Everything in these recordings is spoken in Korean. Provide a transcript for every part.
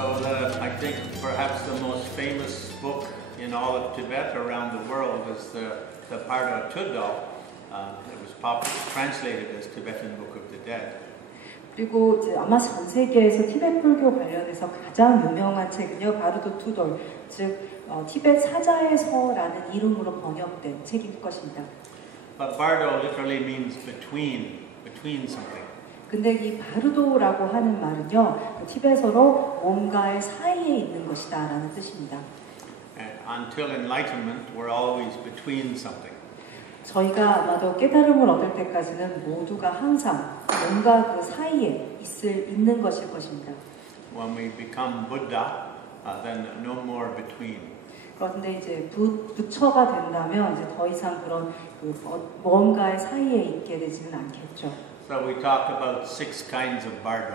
I think perhaps the most famous book in all of Tibet around the world is the Bardo Tudol. It was translated as Tibetan Book of the Dead. 그리고 이제 아마 전 세계에서 티베트 불교 관련해서 가장 유명한 책은요, 바르도 투돌, 즉 티베트 사자에서라는 이름으로 번역된 책일 것입니다. But Bardo literally means between something. 근데 이 바르도라고 하는 말은요, 티베트어로 뭔가의 사이에 있는 것이다라는 뜻입니다. And until enlightenment, we're always between something. 저희가 아마도 깨달음을 얻을 때까지는 모두가 항상 뭔가 그 사이에 있는 것일 것입니다. When we become Buddha, then no more between. 그런데 이제 부처가 된다면 이제 더 이상 그런 뭔가의 사이에 있게 되지는 않겠죠. So we talk about 6 kinds of Bardo.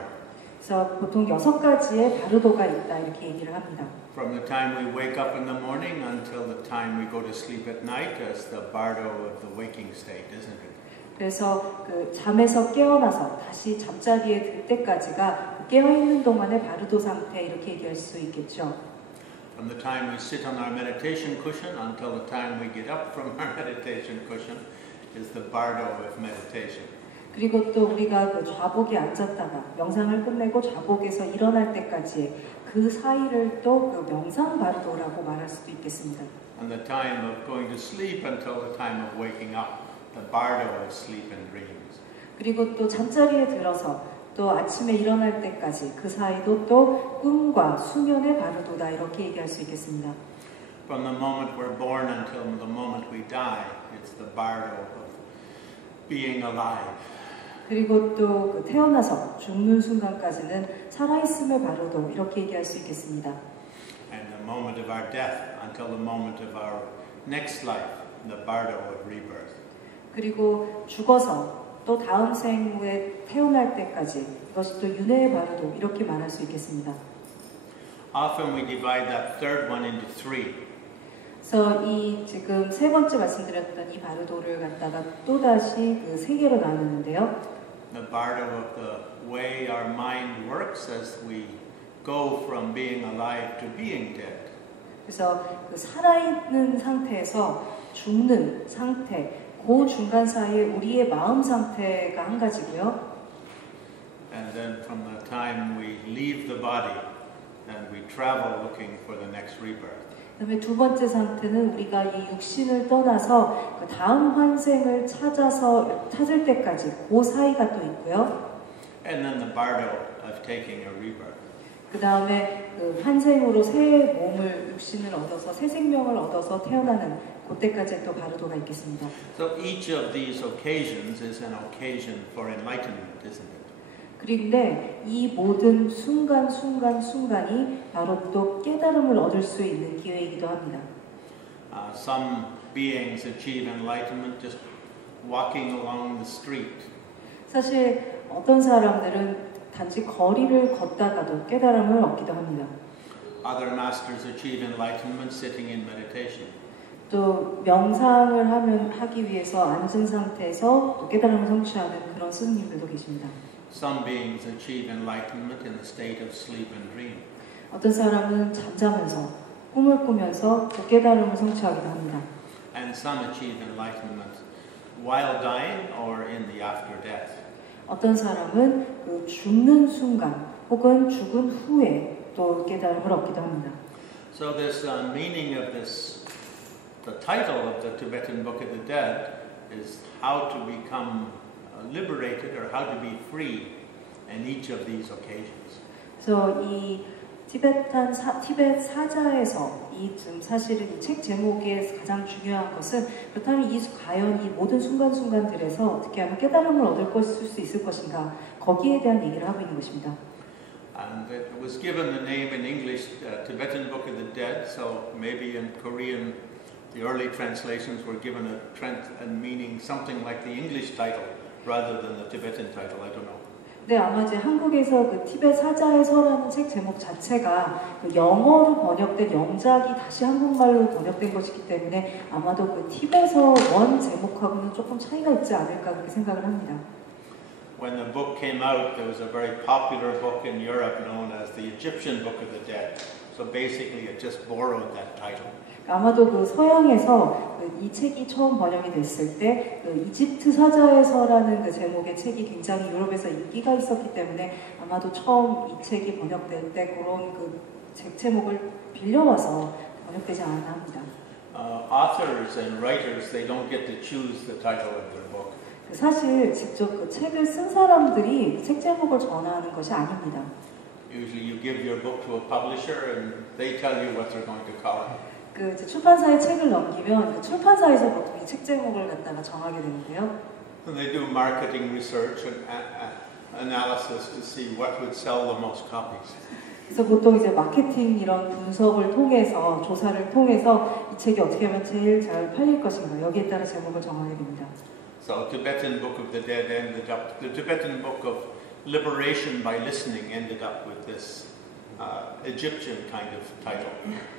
그래서 보통 6가지의 바르도가 있다 이렇게 얘기를 합니다. From the time we wake up in the morning until the time we go to sleep at night as the Bardo of the waking state, isn't it? 그래서 그 잠에서 깨어나서 다시 잠자리에 들 때까지가 깨어있는 동안의 바르도 상태 이렇게 얘기할 수 있겠죠. From the time we sit on our meditation cushion until the time we get up from our meditation cushion is the Bardo of meditation. 그리고 또 우리가 그 좌복에 앉았다가 명상을 끝내고 좌복에서 일어날 때까지 그 사이를 또 그 명상 바르도라고 말할 수도 있겠습니다. And the time of going to sleep until the time of waking up, the Bardo of sleep and dreams. 그리고 또 잠자리에 들어서 또 아침에 일어날 때까지 그 사이도 또 꿈과 수면의 바르도다 이렇게 얘기할 수 있겠습니다. From the moment we're born until the moment we die, it's the Bardo of being alive. 그리고 또 그 태어나서 죽는 순간까지는 살아있음의 바르도 이렇게 얘기할 수 있겠습니다. And the moment of our death until the moment of our next life, the Bardo of rebirth. 그리고 죽어서 또 다음 생에 태어날 때까지 이것이 또 윤회의 바르도 이렇게 말할 수 있겠습니다. Often we divide that third one into 3. 그래서 이 지금 3번째 말씀드렸던 이 바르도를 갖다가 또 다시 그 3개로 나누는데요. The Bardo of the way our mind works as we go from being alive to being dead. 그래서 그 살아있는 상태에서 죽는 상태, 그 중간 사이에 우리의 마음 상태가 한 가지고요. And then from the time we leave the body, and we travel looking for the next rebirth. 그다음에 2번째 상태는 우리가 이 육신을 떠나서 그 다음 환생을 찾을 때까지 그 사이가 또 있고요. And then the Bardo of taking a rebirth. 그 다음에 그 환생으로 새 몸을 육신을 얻어서 새 생명을 얻어서 태어나는 그때까지 또 바르도가 있겠습니다. So each of these occasions is an occasion for enlightenment, isn't it? 그런데 이 모든 순간이 바로 또 깨달음을 얻을 수 있는 기회이기도 합니다. Some beings achieve enlightenment just walking along the street. 사실 어떤 사람들은 단지 거리를 걷다가도 깨달음을 얻기도 합니다. Other masters achieve enlightenment sitting in meditation. 또 명상을 하기 위해서 앉은 상태에서 또 깨달음을 성취하는 그런 스님들도 계십니다. Some beings achieve enlightenment in the state of sleep and dream. 어떤 사람은 잠자면서 꿈을 꾸면서 또 깨달음을 성취하기도 합니다. And some achieve enlightenment while dying or in the after death. 어떤 사람은 그 죽는 순간 혹은 죽은 후에 또 깨달음을 얻기도 합니다. So this meaning of this, the title of the Tibetan Book of the Dead is how to become liberated or how to be free in each of these occasions. 그래서 이 티베트 사자에서 지금 사실은 이 책 제목의 가장 중요한 것은 그렇다면 과연 이 모든 순간들에서 어떻게 하면 깨달음을 얻을 수 있을 것인가 거기에 대한 얘기를 하고 있는 것입니다. And it was given the name in English, Tibetan Book of the Dead, so maybe in Korean the early translations were given a meaning something like the English title rather than the Tibetan title, I don't know. 네, 아마 이제 한국에서 그 티베트 사자에서라는 책 제목 자체가 그 영어로 번역된 영작이 다시 한국말로 번역된 것이기 때문에 아마도 그 티베트어 원 제목하고는 조금 차이가 있지 않을까 그렇게 생각을 합니다. when the book came out, there was a very popular book in Europe known as the Egyptian Book of the Dead. So basically, it just borrowed that title. 아마도 그 서양에서 이 책이 처음 번역이 됐을 때 그 이집트 사자에서라는 그 제목의 책이 굉장히 유럽에서 인기가 있었기 때문에 아마도 처음 이 책이 번역될 때 그런 그 책 제목을 빌려와서 번역되지 않았나 합니다. Authors and writers, they don't get to choose the title of their book. 사실 직접 그 책을 쓴 사람들이 책 제목을 전하는 것이 아닙니다. Usually you give your book to a publisher and they tell you what they're going to call it. 그 이제 출판사에 책을 넘기면 그 출판사에서 보통 이 책 제목을 갖다가 정하게 되는데요. And they do marketing research and analysis to see what would sell the most copies. 그래서 보통 이제 마케팅 이런 분석을 통해서 조사를 통해서 이 책이 어떻게 하면 제일 잘 팔릴 것인가 여기에 따라 제목을 정하게 됩니다. So Tibetan Book of the Dead ended up, the Tibetan Book of Liberation by Listening ended up with this Egyptian kind of title.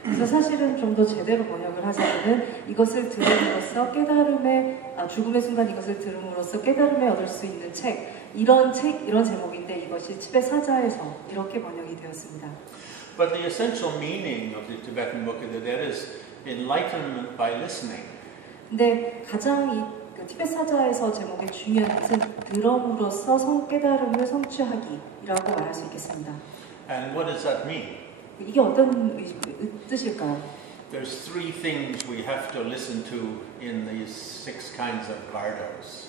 그래서 사실은 좀 더 제대로 번역을 하자면은 이것을 들음으로써 깨달음의 죽음의 순간 이것을 들음으로써 깨달음에 얻을 수 있는 이런 제목인데 이것이 티벳 사자에서 이렇게 번역이 되었습니다. But the essential meaning of the Tibetan Book of the Dead is enlightenment by listening. 근데 가장 그 티벳 사자에서 제목의 중요한 것은 들음으로써 깨달음을 성취하기라고 말할 수 있겠습니다. And what does that mean? 이게 어떤 뜻일까요? There's three things we have to listen to in these 6 kinds of bardos.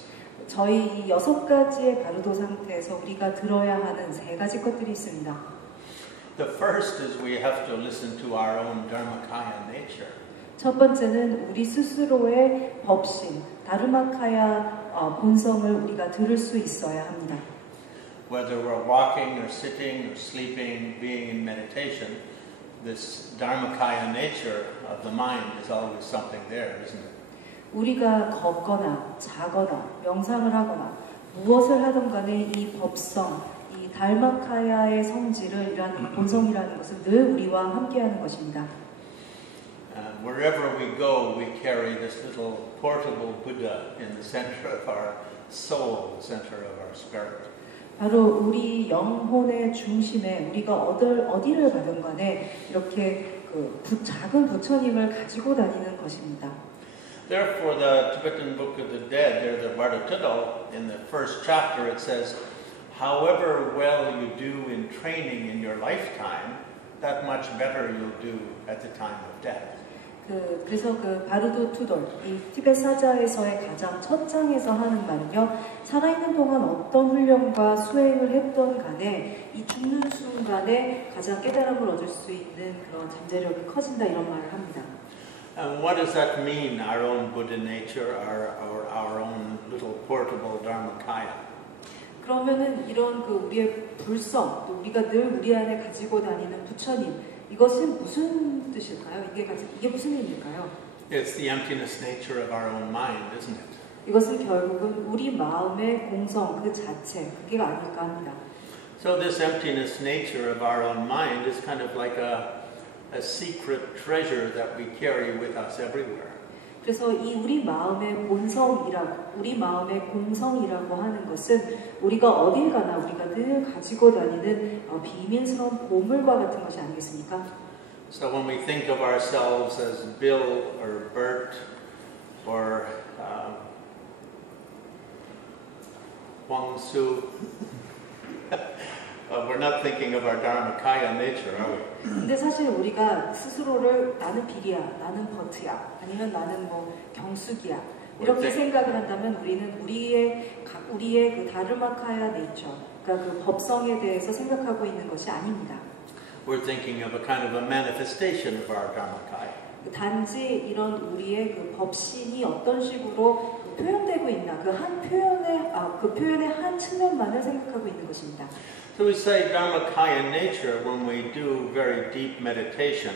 저희 6가지의 바르도 상태에서 우리가 들어야 하는 3가지 것들이 있습니다. The first is we have to listen to our own Dharmakaya nature. 첫 번째는 우리 스스로의 법신, 다르마카야 본성을 우리가 들을 수 있어야 합니다. Whether we're walking or sitting or sleeping, being in meditation, this Dharmakaya nature of the mind is always something there, isn't it? 우리가 걷거나 자거나 명상을 하거나 무엇을 하든 간에 이 법성, 이 달마카야의 성질을 이라는 본성이라는 것은 늘 우리와 함께하는 것입니다. Wherever we go, we carry this little portable Buddha in the center of our soul, the center of our spirit. 바로 우리 영혼의 중심에 우리가 어디를 가든 간에 이렇게 작은 부처님을 가지고 다니는 것입니다. Therefore, the Tibetan Book of the Dead, there, the Vardattudo, in the first chapter, it says, however well you do in training in your lifetime, that much better you'll do at the time of death. 그래서 그 바르도 투돌, 이 티벳 사자에서의 가장 첫 장에서 하는 말은요, 살아있는 동안 어떤 훈련과 수행을 했던 간에 이 죽는 순간에 가장 깨달음을 얻을 수 있는 그런 잠재력이 커진다 이런 말을 합니다. And what does that mean, our own Buddha nature, our own little portable Dharmakaya? 그러면은 이런 우리의 불성, 또 우리가 늘 우리 안에 가지고 다니는 부처님, 이것은 무슨 뜻일까요? 이게 무슨 의미일까요? It's the emptiness nature of our own mind, isn't it? 이것은 결국은 우리 마음의 공성 그 자체, 그게 아닐까 합니다. So this emptiness nature of our own mind is kind of like a secret treasure that we carry with us everywhere. 그래서 이 우리 마음의 본성이라고, 우리 마음의 공성이라고 하는 것은 우리가 어딜 가나 우리가 늘 가지고 다니는 비밀스러운 보물과 같은 것이 아니겠습니까? So when we think of ourselves as Bill or Bert or Huang Su, we're not thinking of our Dharmakaya nature, are we? 근데 사실 우리가 스스로를 나는 빌이야, 나는 버트야, 아니면 나는 경숙이야 이렇게 생각을 한다면 우리는 우리의 그 다르마카야 네이처, 그러니까 그 법성에 대해서 생각하고 있는 것이 아닙니다. We're thinking of a kind of a manifestation of our Dharmakaya. 단지 이런 우리의 그 법신이 어떤 식으로 표현되고 있나 그 표현의 한 측면만을 생각하고 있는 것입니다. So we say Dharmakaya nature when we do very deep meditation.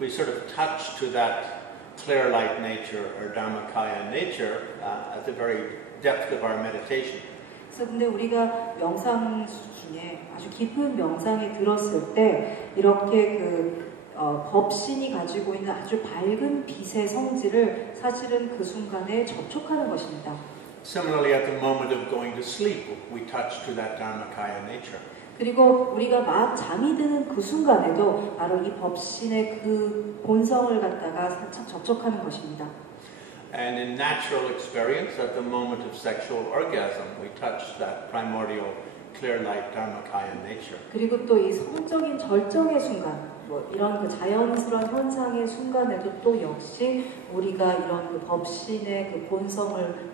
We sort of touch to that clear light nature or Dharmakaya nature at the very depth of our meditation. 그래서 근데 우리가 명상 중에 아주 깊은 명상에 들었을 때 이렇게 법신이 가지고 있는 아주 밝은 빛의 성질을 사실은 그 순간에 접촉하는 것입니다. Similarly, at the moment of going to sleep, we touch to that Dharmakaya nature. 그리고 우리가 막 잠이 드는 그 순간에도 바로 이 법신의 그 본성을 갖다가 살짝 접촉하는 것입니다. And in natural experience, at the moment of sexual orgasm, we touch that primordial clear light Dharmakaya nature. 그리고 또 이 성적인 절정의 순간, 뭐 이런 그 자연스러운 현상의 순간에도 또 역시 우리가 이런 그 법신의 그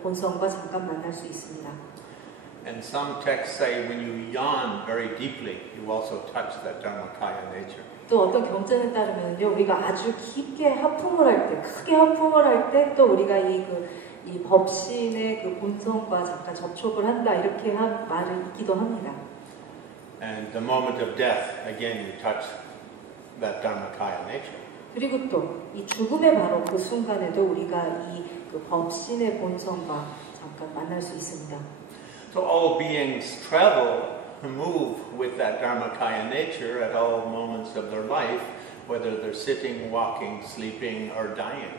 본성과 잠깐 만날 수 있습니다. And some texts say when you yawn very deeply, you also touch that Dharmakaya nature. 또 어떤 경전에 따르면요, 우리가 아주 깊게 하품을 할 때, 크게 하품을 할 때 또 우리가 이 법신의 그 본성과 잠깐 접촉을 한다 이렇게 한 말을 있기도 합니다. And the moment of death, again, you touch that Dharmakaya nature. 그리고 또 이 죽음의 바로 그 순간에도 우리가 이 그 법신의 본성과 잠깐 만날 수 있습니다. So all beings travel, move with that Dharmakaya nature at all moments of their life, whether they're sitting, walking, sleeping, or dying.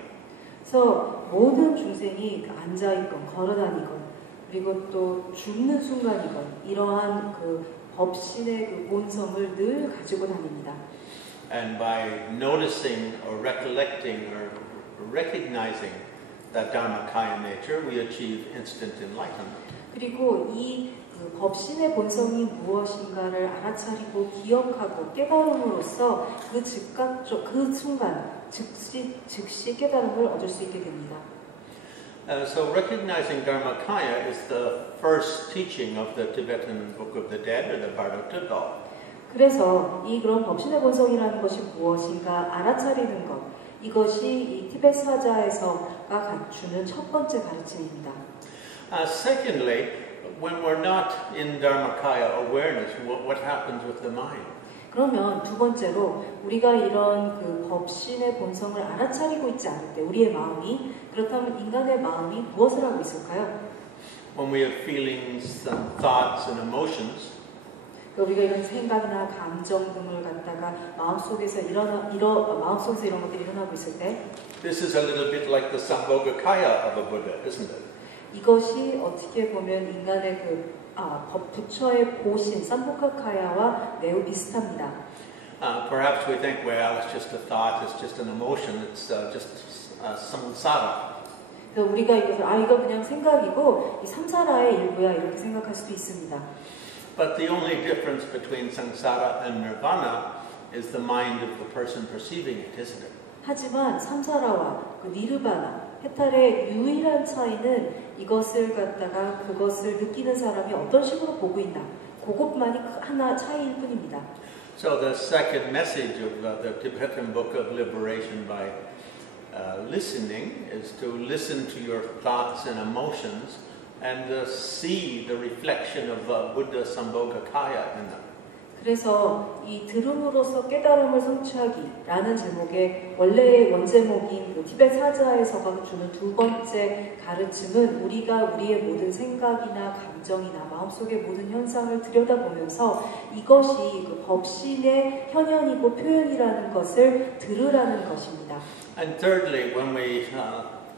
그래서 모든 중생이 앉아있건 걸어다니건 그리고 또 죽는 순간이건 이러한 그 법신의 그 본성을 늘 가지고 다닙니다. And by noticing or recollecting or recognizing that Dharmakaya nature, we achieve instant enlightenment. 그리고 이 그 법신의 본성이 무엇인가를 알아차리고 기억하고 깨달음으로써 그 즉각적 그 순간 즉시 깨달음을 얻을 수 있게 됩니다. So recognizing Dharmakaya is the first teaching of the Tibetan Book of the Dead or the Bardo Todol. 그래서 이 그런 법신의 본성이라는 것이 무엇인가 알아차리는 것 이것이 이 티베트 사자에서가 갖추는 첫 번째 가르침입니다. Secondly, when we're not in Dharmakaya awareness, what happens with the mind? 그러면 두 번째로 우리가 이런 그 법신의 본성을 알아차리고 있지 않을 때 우리의 마음이 그렇다면 인간의 마음이 무엇을 하고 있을까요? When we have feelings and thoughts and emotions, 우리가 이런 생각이나 감정 등을 갖다가 마음속에서 이런 것들이 일어나고 있을 때 this is a little bit like the Sambhogakaya of a Buddha, isn't it? 이것이 어떻게 보면 인간의 부처의 보신 삼보카카야와 매우 비슷합니다. Perhaps we think, well, it's just a thought, it's just an emotion, it's just samsara. 우리가 이거 그냥 생각이고 이 삼사라의 일부야 이렇게 생각할 수도 있습니다. But the only difference between samsara and nirvana is the mind of the person perceiving it, isn't it? 하지만 삼사라와 그 니르바나, 해탈의 유일한 차이는 이것을 갖다가 그것을 느끼는 사람이 어떤 식으로 보고 있나 그것만이 하나 차이일 뿐입니다. So the second message of the Tibetan Book of Liberation by listening is to listen to your thoughts and emotions and see the reflection of Buddha Sambhogakaya in them. 그래서 이 들음으로써 깨달음을 성취하기라는 제목의 원래의 원제목인 그 티베트 사자에서가 주는 두 번째 가르침은 우리가 우리의 모든 생각이나 감정이나 마음속의 모든 현상을 들여다보면서 이것이 그 법신의 현현이고 표현이라는 것을 들으라는 것입니다. And thirdly, when we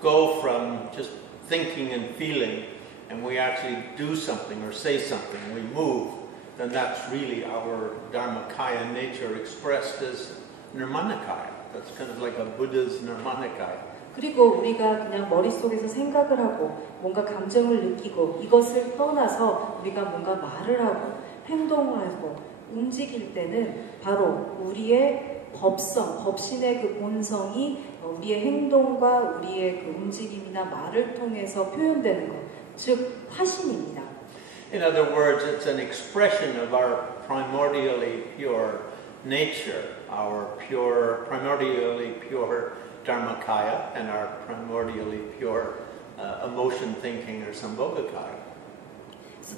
go from just thinking and feeling and we actually do something or say something, we move, then that's really our Dharmakaya nature expressed as Nirmanakaya. That's kind of like a Buddha's Nirmanakaya. 그리고 우리가 그냥 머릿속에서 생각을 하고 뭔가 감정을 느끼고 이것을 떠나서 우리가 뭔가 말을 하고 행동을 하고 움직일 때는 바로 우리의 법신의 그 본성이 우리의 행동과 우리의 그 움직임이나 말을 통해서 표현되는 것, 즉 화신입니다. In other words, it's an expression of our primordially pure nature, our primordially pure Dharmakaya and our primordially pure emotion thinking or Sambhogakaya.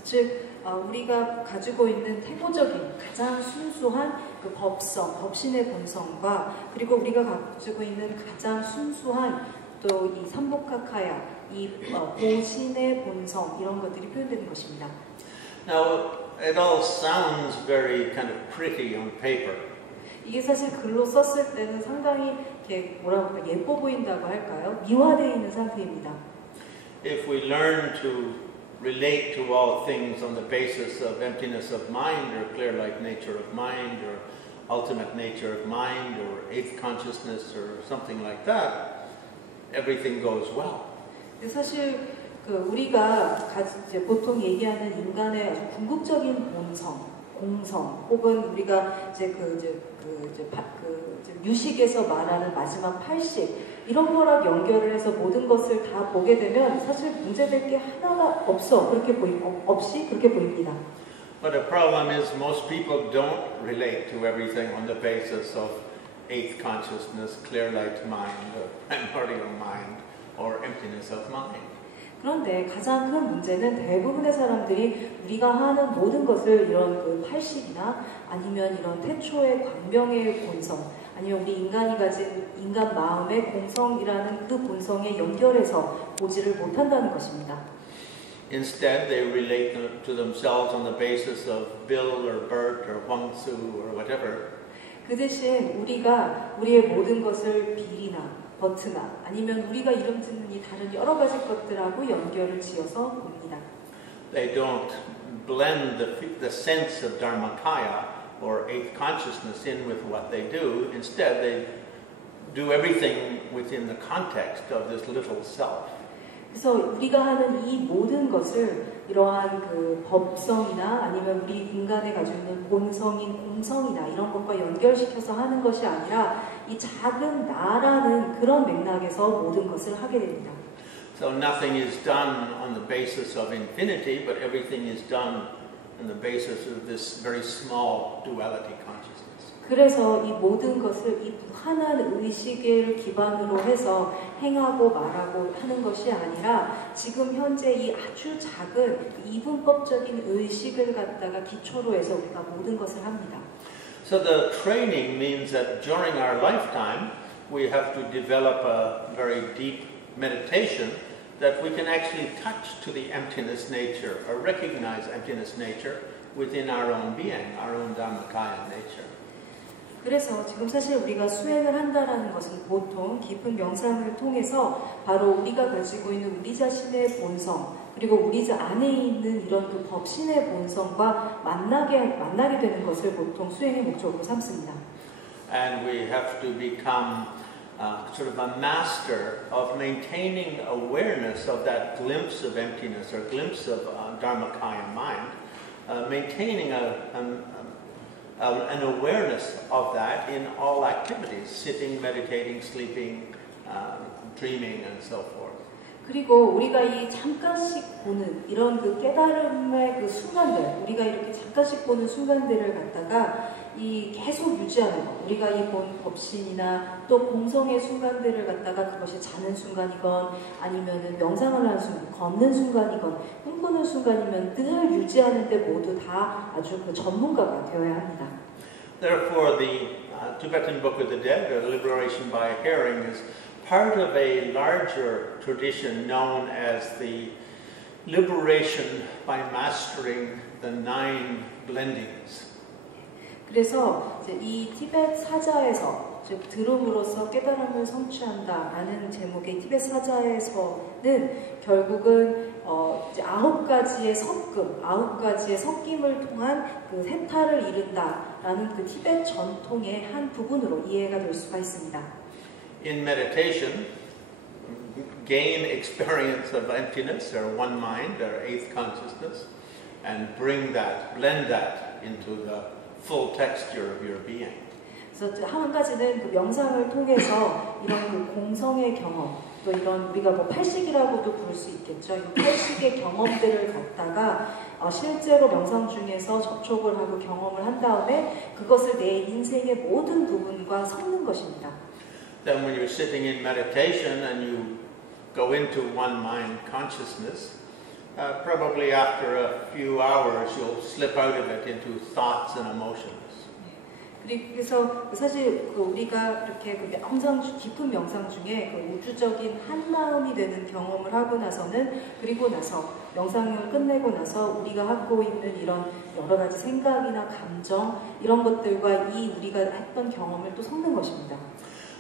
즉 우리가 가지고 있는 태고적인 가장 순수한 그 법신의 본성과 그리고 우리가 가지고 있는 가장 순수한 또 이 삼보카카야, 이 보신의 본성 이런 것들이 표현되는 것입니다. Now, it all sounds very kind of pretty on paper. 이게 사실 글로 썼을 때는 상당히 이렇게 예뻐 보인다고 할까요? 미화되어 있는 상태입니다. if we learn to relate to all things on the basis of emptiness of mind, or clear light nature of mind, or ultimate nature of mind, or eighth consciousness, or something like that, everything goes well. 사실 우리가 이제 보통 얘기하는 인간의 아주 궁극적인 본성, 공성, 혹은 우리가 이제 유식에서 말하는 마지막 80 이런 거랑 연결을 해서 모든 것을 다 보게 되면 사실 문제될 게 하나가 그렇게 보입니다. But the problem is most people don't relate to everything on the basis of eighth consciousness, clear light mind, or primordial mind, or emptiness of mind. 그런데 가장 큰 문제는 대부분의 사람들이 우리가 하는 모든 것을 이런 80이나 아니면 이런 태초의 광명의 본성, 아니면 우리 인간이 가진 인간 마음의 공성이라는 그 본성에 연결해서 보지를 못한다는 것입니다. Instead, they relate to themselves on the basis of Bill or Bert or Huangzu or whatever. 그 대신 우리가 우리의 모든 것을 빌이나 버트나 아니면 우리가 이름 짓는 이 다른 여러 가지 것들하고 연결을 지어서 봅니다. They don't blend the sense of Dharmakaya or eighth consciousness in with what they do. Instead, they do everything within the context of this little self. 그래서 우리가 하는 이 모든 것을 이러한 법성이나 아니면 우리 인간에 가지고 있는 본성인 공성이나 이런 것과 연결시켜서 하는 것이 아니라 이 작은 나라는 그런 맥락에서 모든 것을 하게 됩니다. So nothing is done on the basis of infinity, but everything is done on the basis of this very small duality consciousness. 그래서 이 모든 것을 이 무한한 의식을 기반으로 해서 행하고 말하고 하는 것이 아니라 지금 현재 이 아주 작은 이분법적인 의식을 갖다가 기초로 해서 우리가 모든 것을 합니다. So the training means that during our lifetime we have to develop a very deep meditation that we can actually touch to the emptiness nature or recognize emptiness nature within our own being, our own Dharmakaya nature. 그래서 지금 사실 우리가 수행을 한다는 것은 보통 깊은 명상을 통해서 바로 우리가 가지고 있는 우리 자신의 본성 그리고 우리 안에 있는 이런 법신의 본성과 만나게 되는 것을 보통 수행의 목적으로 삼습니다. And we have to become sort of a master of maintaining awareness of that glimpse of emptiness or glimpse of Dharmakaya mind, maintaining an awareness of that in all activities, sitting, meditating, sleeping, dreaming, and so forth. 그리고 우리가 이 잠깐씩 보는 이런 깨달음의 순간들, 우리가 이렇게 잠깐씩 보는 순간들을 갖다가 이 계속 유지하는 것, 우리가 이 본 법신이나 또 공성의 순간들을 갖다가 그것이 자는 순간이건 아니면은 명상을 하는 순간, 걷는 순간이건 꿈꾸는 순간이면 늘 유지하는데 모두 다 아주 전문가가 되어야 합니다. Therefore, the Tibetan Book of the Dead, or Liberation by Hearing, is part of a larger tradition known as the liberation by mastering the 9 blendings. 그래서 이제 이 티벳 사자에서 즉 들음으로써 깨달음을 성취한다라는 제목의 티벳 사자에서는 결국은 이제 9가지의 섞음, 9가지의 섞임을 통한 해탈을 이룬다라는 티벳 전통의 한 부분으로 이해가 될 수가 있습니다. In meditation, gain experience of emptiness or one mind or eighth consciousness, and blend that into the full texture of your being. 그래서 한 가지는 명상을 통해서 이런 공성의 경험, 또 이런 우리가 80이라고도 부를 수 있겠죠. 이 80의 경험들을 갖다가 실제로 명상 중에서 접촉을 하고 경험을 한 다음에 그것을 내 인생의 모든 부분과 섞는 것입니다. Then when you're sitting in meditation and you go into one mind consciousness, probably after a few hours you'll slip out of it into thoughts and emotions. 그래서 사실 우리가 이렇게 깊은 명상 중에 우주적인 한 마음이 되는 경험을 하고 나서는 그리고 나서 명상을 끝내고 나서 우리가 하고 있는 이런 여러 가지 생각이나 감정 이런 것들과 이 우리가 했던 경험을 또 섞는 것입니다.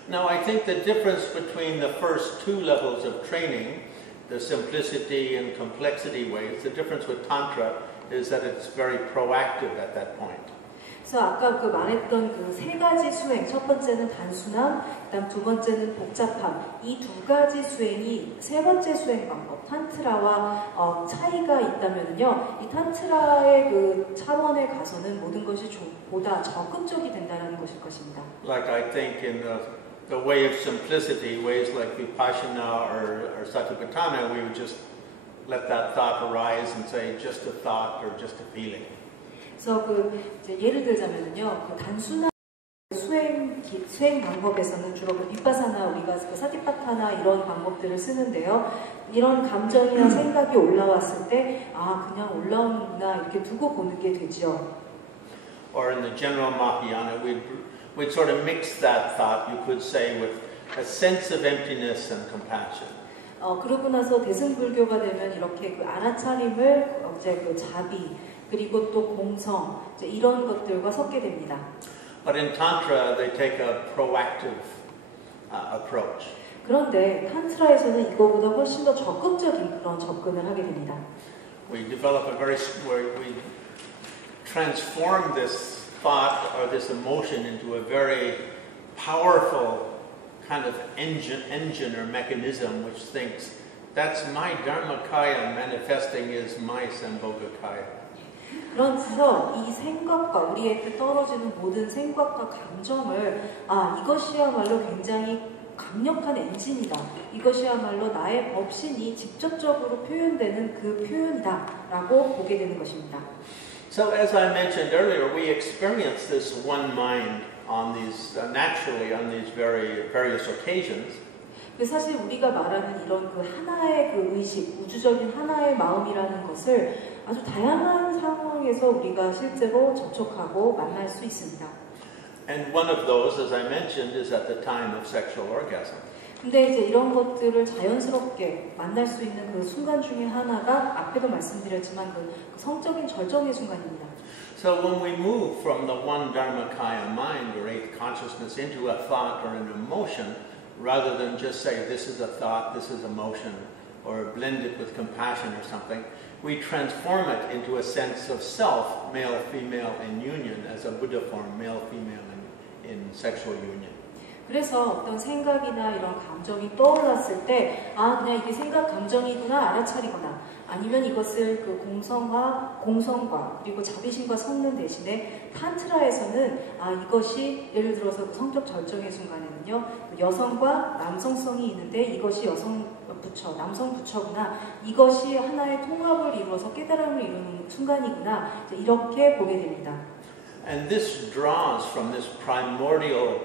Now I think the difference between the first 2 levels of training the simplicity and complexity ways. The difference with Tantra is that it's very proactive at that point. 그래서 아까 그 말했던 그 세 가지 수행, 첫 번째는 단순함, 그다음 두 번째는 복잡함, 이 두 가지 수행이 세 번째 수행 방법 탄트라와 차이가 있다면요, 이 탄트라의 그 차원에 가서는 모든 것이 보다 적극적이 된다는 것일 것입니다. Like I think in the way of simplicity, ways like Vipassana or Satipatthana, we would just let that thought arise and say just a thought or just a feeling. 그래서 이제 예를 들자면요, 그 단순한 수행 방법에서는 주로 그 윗바사나 우리가 그 사티파타나 이런 방법들을 쓰는데요. 이런 감정이나 생각이 올라왔을 때 그냥 올라오는구나 이렇게 두고 보는 게 되죠. Or in the general Mahayana, we'd sort of mix that thought, you could say, with a sense of emptiness and compassion. 그러고 나서 대승불교가 되면 이렇게 그 알아차림을 이제 그 자비 그리고 또 공성 이제 이런 것들과 섞게 됩니다. But in Tantra, they take a proactive approach. 그런데 탄트라에서는 이거보다 훨씬 더 적극적인 그런 접근을 하게 됩니다. We develop where we transform this thought or this emotion into a very powerful kind of engine or mechanism which thinks that's my Dharmakaya manifesting as my Sambhogakaya. 그래서 이 생각과 우리에게 떨어지는 모든 생각과 감정을 이것이야말로 굉장히 강력한 엔진이다. 이것이야말로 나의 법신이 직접적으로 표현되는 그 표현이다 라고 보게 되는 것입니다. So as I mentioned earlier, we experience this one mind on these naturally on these various occasions. 사실 우리가 말하는 이런 그 하나의 그 의식, 우주적인 하나의 마음이라는 것을 아주 다양한 상황에서 우리가 실제로 접촉하고 만날 수 있습니다. And one of those, as I mentioned, is at the time of sexual orgasm. 근데 이제 이런 것들을 자연스럽게 만날 수 있는 그 순간 중에 하나가 앞에도 말씀드렸지만 그 성적인 절정의 순간입니다. So when we move from the one Dharmakaya mind or eighth consciousness into a thought or an emotion, rather than just say this is a thought, this is emotion, or blend it with compassion or something, we transform it into a sense of self, male, female in union, as a Buddha form, male, female in sexual union. 그래서 어떤 생각이나 이런 감정이 떠올랐을 때 그냥 이게 생각 감정이구나 알아차리거나 아니면 이것을 그 공성과 그리고 자비심과 섞는 대신에 탄트라에서는 이것이 예를 들어서 그 성적 절정의 순간에는요 여성과 남성성이 있는데 이것이 여성 부처, 남성 부처구나 이것이 하나의 통합을 이루어서 깨달음을 이루는 순간이구나 이렇게 보게 됩니다. And this draws from this primordial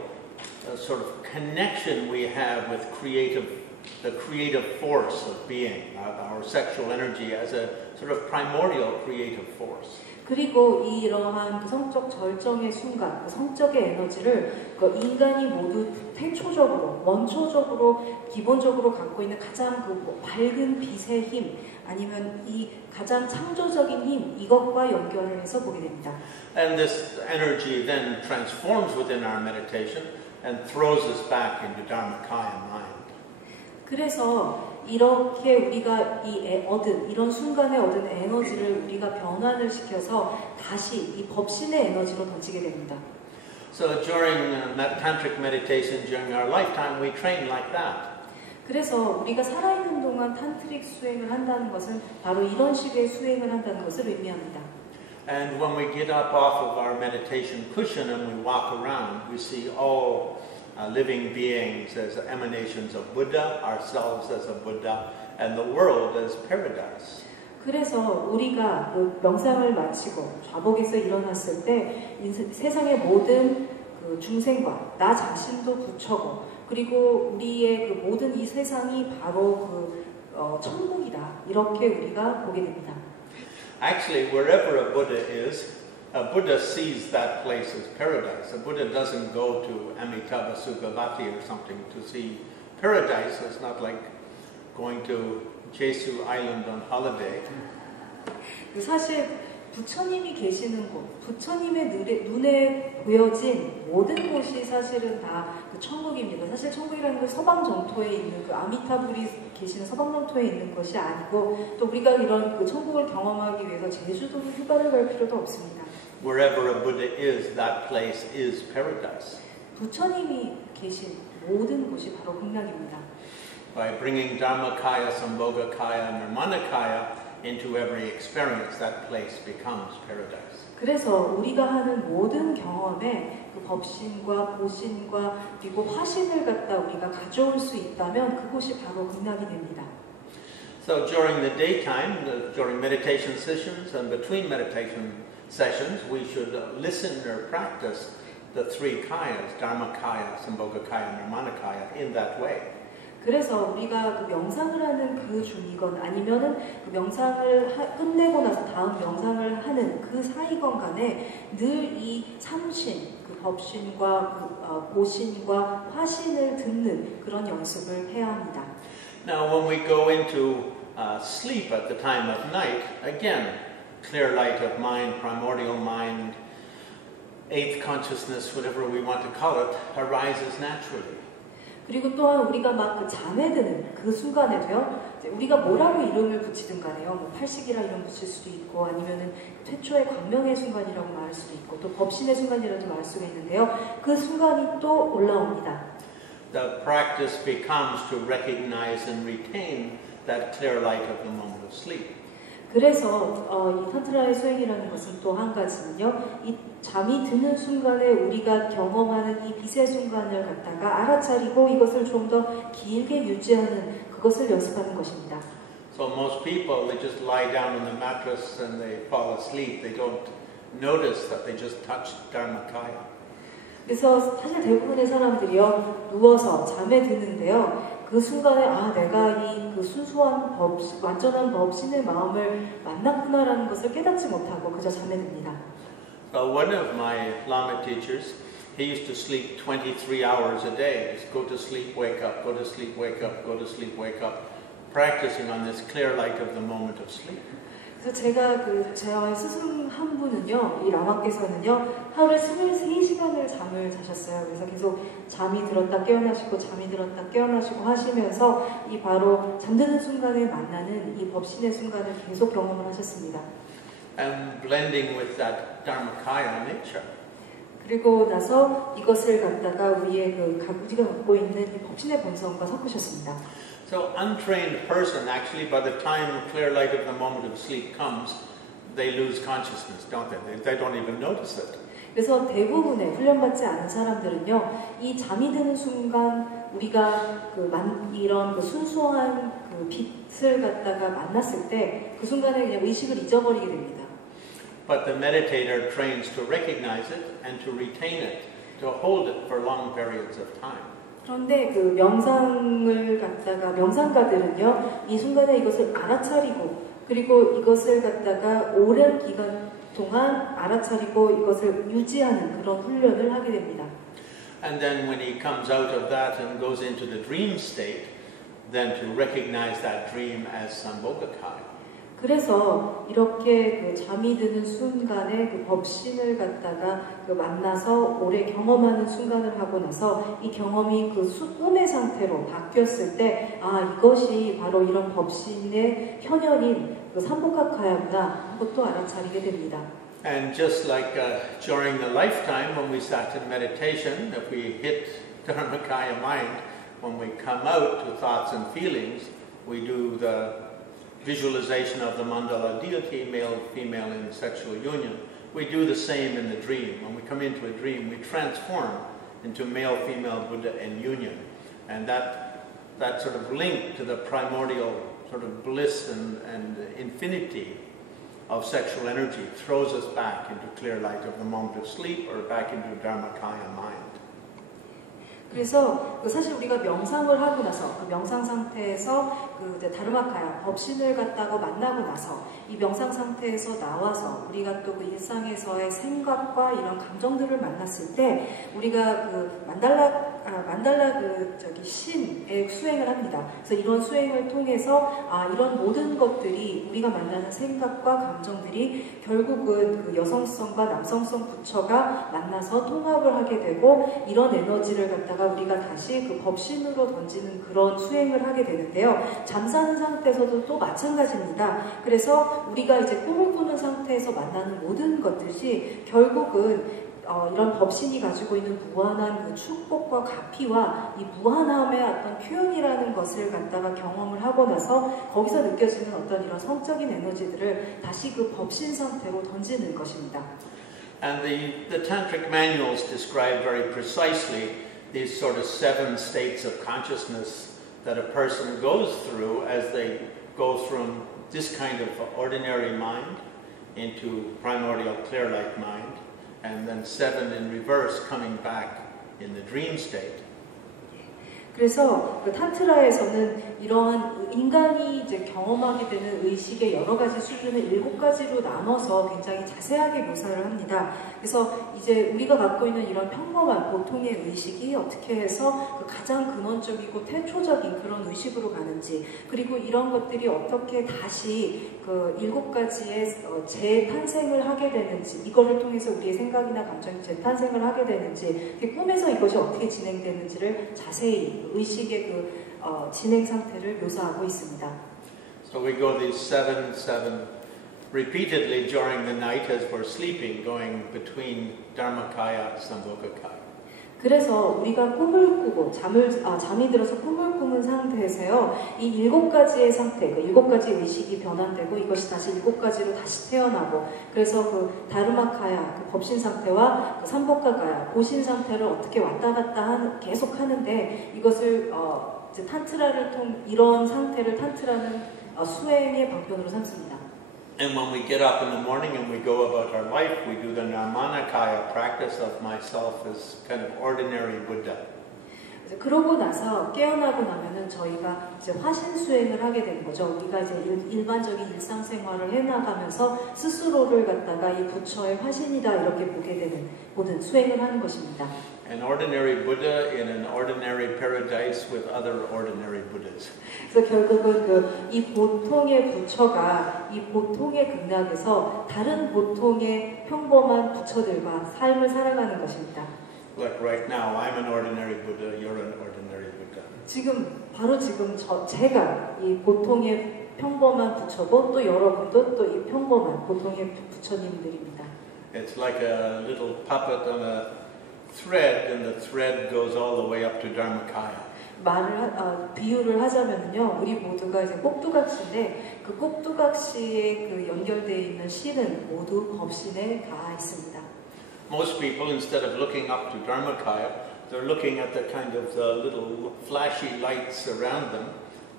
sort of connection we have with the creative force of being, our sexual energy as a sort of primordial creative force. 그리고 이러한 그 성적 절정의 순간, 그 성적의 에너지를 그 인간이 모두 태초적으로, 원초적으로, 기본적으로 갖고 있는 가장 그 밝은 빛의 힘, 아니면 이 가장 창조적인 힘, 이것과 연결을 해서 보게 됩니다. And this energy then transforms within our meditation and throws us back into Dharmakaya mind. 그래서 이렇게 우리가 이런 순간에 얻은 에너지를 우리가 변환을 시켜서 다시 이 법신의 에너지로 던지게 됩니다. So during tantric meditation during our lifetime, we train like that. 그래서 우리가 살아있는 동안 탄트릭 수행을 한다는 것은 바로 이런 식의 수행을 한다는 것을 의미합니다. And when we get up off of our meditation cushion and we walk around, we see all living beings as emanations of Buddha, ourselves as a Buddha, and the world as paradise. 그래서 우리가 그 명상을 마치고 좌복에서 일어났을 때 세상의 모든 그 중생과 나 자신도 부처고 그리고 우리의 그 모든 이 세상이 바로 그 천국이다 이렇게 우리가 보게 됩니다. Actually, wherever a Buddha is, a Buddha sees that place as paradise. A Buddha doesn't go to Amitabha Sugavati or something to see paradise. It's not like going to Jesu Island on holiday. 사실 부처님이 계시는 곳, 부처님의 눈에 보여진 모든 곳이 사실은 다 그 천국입니다. 사실 천국이라는 건 서방 정토에 있는 그 아미타불이 계시는 서방남토에 있는 것이 아니고 또 우리가 이런 그 천국을 경험하기 위해서 제주도 휴가를 갈 필요도 없습니다. Wherever a Buddha is, that place is paradise. 부처님이 계신 모든 곳이 바로 극락입니다. By bringing Dharmakaya, Sambhogakaya, Nirmanakaya into every experience, that place becomes paradise. 그래서 우리가 하는 모든 경험에 그 법신과 보신과 그리고 화신을 갖다 우리가 가져올 수 있다면 그곳이 바로 극락이 됩니다. So during the daytime, during meditation sessions and between meditation sessions, we should listen or practice the three kayas, Dharmakaya, Sambhogakaya, Nirmanakaya, in that way. 그래서 우리가 그 명상을 하는 그 중이건 아니면은 그 명상을 끝내고 나서 다음 명상을 하는 그 사이건 간에 늘 이 삼신, 그 법신과 그 보신과 화신을 듣는 그런 연습을 해야 합니다. Now when we go into sleep at the time of night, again, clear light of mind, primordial mind, eighth consciousness, whatever we want to call it, arises naturally. 그리고 또한 우리가 막 그 잠에 드는 그 순간에도요, 우리가 뭐라고 이름을 붙이든 간에요, 뭐 팔식이라 이름 붙일 수도 있고, 아니면은 최초의 광명의 순간이라고 말할 수도 있고, 또 법신의 순간이라도 말할 수가 있는데요, 그 순간이 또 올라옵니다. The practice becomes to recognize and retain that clear light of the moment of sleep. 그래서 이 탄트라의 수행이라는 것은 또 한 가지는요, 이 잠이 드는 순간에 우리가 경험하는 이 빛의 순간을 갖다가 알아차리고 이것을 좀 더 길게 유지하는 그것을 연습하는 것입니다. So most people, they just lie down on the mattress and they fall asleep. They don't notice that they just touched Dharmakaya. 그래서 사실 대부분의 사람들이요, 누워서 잠에 드는데요, 그 순간에 내가 이 그 순수한 완전한 법신의 마음을 만났구나라는 것을 깨닫지 못하고 그저 잠에 듭니다. So one of my Lama teachers, he used to sleep 23 hours a day. Just go to sleep, wake up, go to sleep, wake up, go to sleep, wake up, practicing on this clear light of the moment of sleep. 그래서 제가 제 스승 한 분은요, 이 라마께서는요, 하루에 23시간을 잠을 자셨어요. 그래서 계속 잠이 들었다 깨어나시고, 잠이 들었다 깨어나시고 하시면서 이 바로 잠드는 순간에 만나는 이 법신의 순간을 계속 경험을 하셨습니다. And blending with that Dharmakaya nature. 그리고 나서 이것을 갖다가 우리의 우리가 갖고 있는 이 법신의 본성과 섞으셨습니다. So untrained person, actually, by the time clear light of the moment of sleep comes, they lose consciousness, don't they? They don't even notice it. 그래서 대부분의 훈련받지 않은 사람들은요, 이 잠이 드는 순간 우리가 이런 순수한 빛을 갖다가 만났을 때 그 순간에 그냥 의식을 잊어버리게 됩니다. But the meditator trains to recognize it and to retain it, to hold it for long periods of time. 그런데 그 명상을 갖다가 명상가들은요, 이 순간에 이것을 알아차리고 그리고 이것을 갖다가 오랜 기간 동안 알아차리고 이것을 유지하는 그런 훈련을 하게 됩니다. And then when he comes out of that and goes into the dream state, then to recognize that dream as Sambhogakaya. 그래서 이렇게 잠이 드는 순간에 그 법신을 갖다가 만나서 오래 경험하는 순간을 하고 나서 이 경험이 꿈의 상태로 바뀌었을 때 이것이 바로 이런 법신의 현현인 삼보카카야구나 그것도 알아차리게 됩니다. And just like during the lifetime when we sat in meditation, if we hit Dharmakaya mind, when we come out to thoughts and feelings, we do the visualization of the mandala deity, male, female in sexual union. We do the same in the dream. When we come into a dream, we transform into male, female Buddha in union. And that sort of link to the primordial sort of bliss and infinity of sexual energy throws us back into clear light of the moment of sleep or back into Dharmakaya mind. 그래서 사실 우리가 명상을 하고 나서 그 명상 상태에서 다르마카야 법신을 갖다가 만나고 나서 이 명상 상태에서 나와서 우리가 또 그 일상에서의 생각과 이런 감정들을 만났을 때 우리가 만달라 만달라 신의 수행을 합니다. 그래서 이런 수행을 통해서 이런 모든 것들이 우리가 만나는 생각과 감정들이 결국은 그 여성성과 남성성 부처가 만나서 통합을 하게 되고 이런 에너지를 갖다가 우리가 다시 그 법신으로 던지는 그런 수행을 하게 되는데요. 잠자는 상태에서도 또 마찬가지입니다. 그래서 우리가 이제 꿈을 꾸는 상태에서 만나는 모든 것들이 결국은 이런 법신이 가지고 있는 무한한 그 축복과 가피와 이 무한함의 어떤 표현이라는 것을 갖다가 경험을 하고 나서 거기서 느껴지는 어떤 이런 성적인 에너지들을 다시 그 법신 상태로 던지는 것입니다. And the tantric manuals describe very precisely these sort of 7 states of consciousness that a person goes through as they go from this kind of ordinary mind into primordial clear-light mind, and then 7 in reverse coming back in the dream state. 그래서 그 탄트라에서는 이러한 인간이 이제 경험하게 되는 의식의 여러 가지 수준을 7가지로 나눠서 굉장히 자세하게 묘사를 합니다. 그래서 이제 우리가 갖고 있는 이런 평범한 보통의 의식이 어떻게 해서 그 가장 근원적이고 태초적인 그런 의식으로 가는지, 그리고 이런 것들이 어떻게 다시 그 7가지의 재탄생을 하게 되는지, 이거를 통해서 우리의 생각이나 감정이 재탄생을 하게 되는지, 꿈에서 이것이 어떻게 진행되는지를 자세히 의식의 그 진행 상태를 묘사하고 있습니다. So we go these 7 repeatedly during the night as we're sleeping, going between Dharmakaya and Sambhogakaya. 그래서 우리가 꿈을 꾸고 잠이 들어서 꿈을 꾸는 상태에서요, 이 7가지의 상태, 그 7가지 의식이 변환되고 이것이 다시 7가지로 다시 태어나고, 그래서 그 다르마카야, 그 법신 상태와 그 삼보카가야, 보신 상태를 어떻게 왔다 갔다 계속 하는데, 이것을 이제 탄트라를 이런 상태를 탄트라는 수행의 방편으로 삼습니다. And when we get up in the morning and we go about our life, we do the Nirmanakaya practice of myself as kind of ordinary Buddha. 그러고 나서 깨어나고 나면은 저희가 이제 화신 수행을 하게 되는 거죠. 우리가 이제 일반적인 일상생활을 해나가면서 스스로를 갖다가 이 부처의 화신이다 이렇게 보는 수행을 하는 것입니다. An ordinary Buddha in an ordinary paradise with other ordinary Buddhas. 그래서 결국은 이 보통의 부처가 이 보통의 극락에서 다른 보통의 평범한 부처들과 삶을 살아가는 것입니다. Like right now, I'm an ordinary Buddha, you're an ordinary Buddha. 바로 지금 제가 이 보통의 평범한 부처고 또 여러분도 또 이 평범한 보통의 부처님들입니다. It's like a little puppet on a thread, and the thread goes all the way up to Dharmakaya. 비유를 하자면요, 우리 모두가 이제 꼭두각시인데 그 꼭두각시에 그 연결되어 있는 실은 모두 법신에 가 있습니다. Most people, instead of looking up to Dharmakaya, they're looking at the kind of the little flashy lights around them.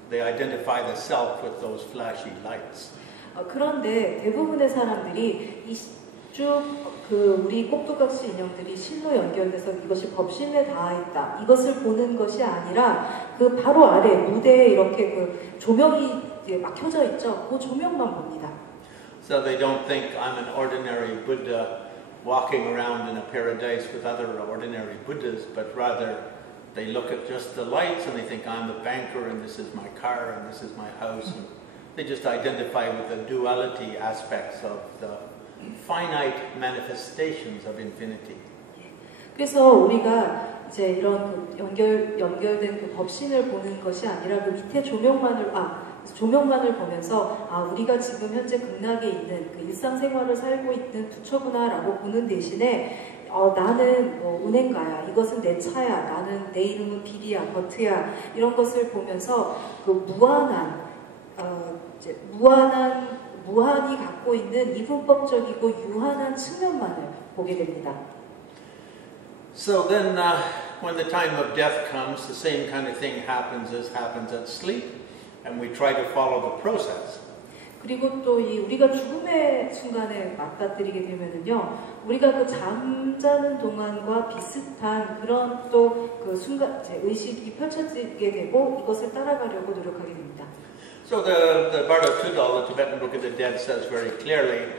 They identify the self with those flashy lights. 그런데 대부분의 사람들이 우리 꼭두각시 인형들이 실로 연결돼서 이것이 법신에 닿아 있다, 이것을 보는 것이 아니라 그 바로 아래 무대에 이렇게 그 조명이 막 켜져 있죠. 그 조명만 봅니다. So they don't think I'm an ordinary Buddha walking around in a paradise with other ordinary Buddhas, but rather they look at just the lights and they think I'm a banker and this is my car and this is my house. And they just identify with the duality aspects of the finite manifestations of infinity. 그래서 우리가 이제 이런 그 연결된 그 법신을 보는 것이 아니라 그 밑에 조명만을 보면서 우리가 지금 현재 극락에 있는 그 일상생활을 살고 있는 부처구나라고 보는 대신에 나는 은행가야, 이것은 내 차야, 나는 내 이름은 빌이야, 버트야, 이런 것을 보면서 그 무한이 갖고 있는 이분법적이고 유한한 측면만을 보게 됩니다. So then when the time of death comes, the same kind of thing happens as happens at sleep, and we try to follow the process. 그리고 또 우리가 죽음의 순간에 맞닥뜨리게 되면은요, 우리가 그 잠자는 동안과 비슷한 그런 또 그 순간 의식이 펼쳐지게 되고 이것을 따라가려고 노력하게 됩니다. So the Bardo Tudal, the Tibetan Book of the Dead, says very clearly,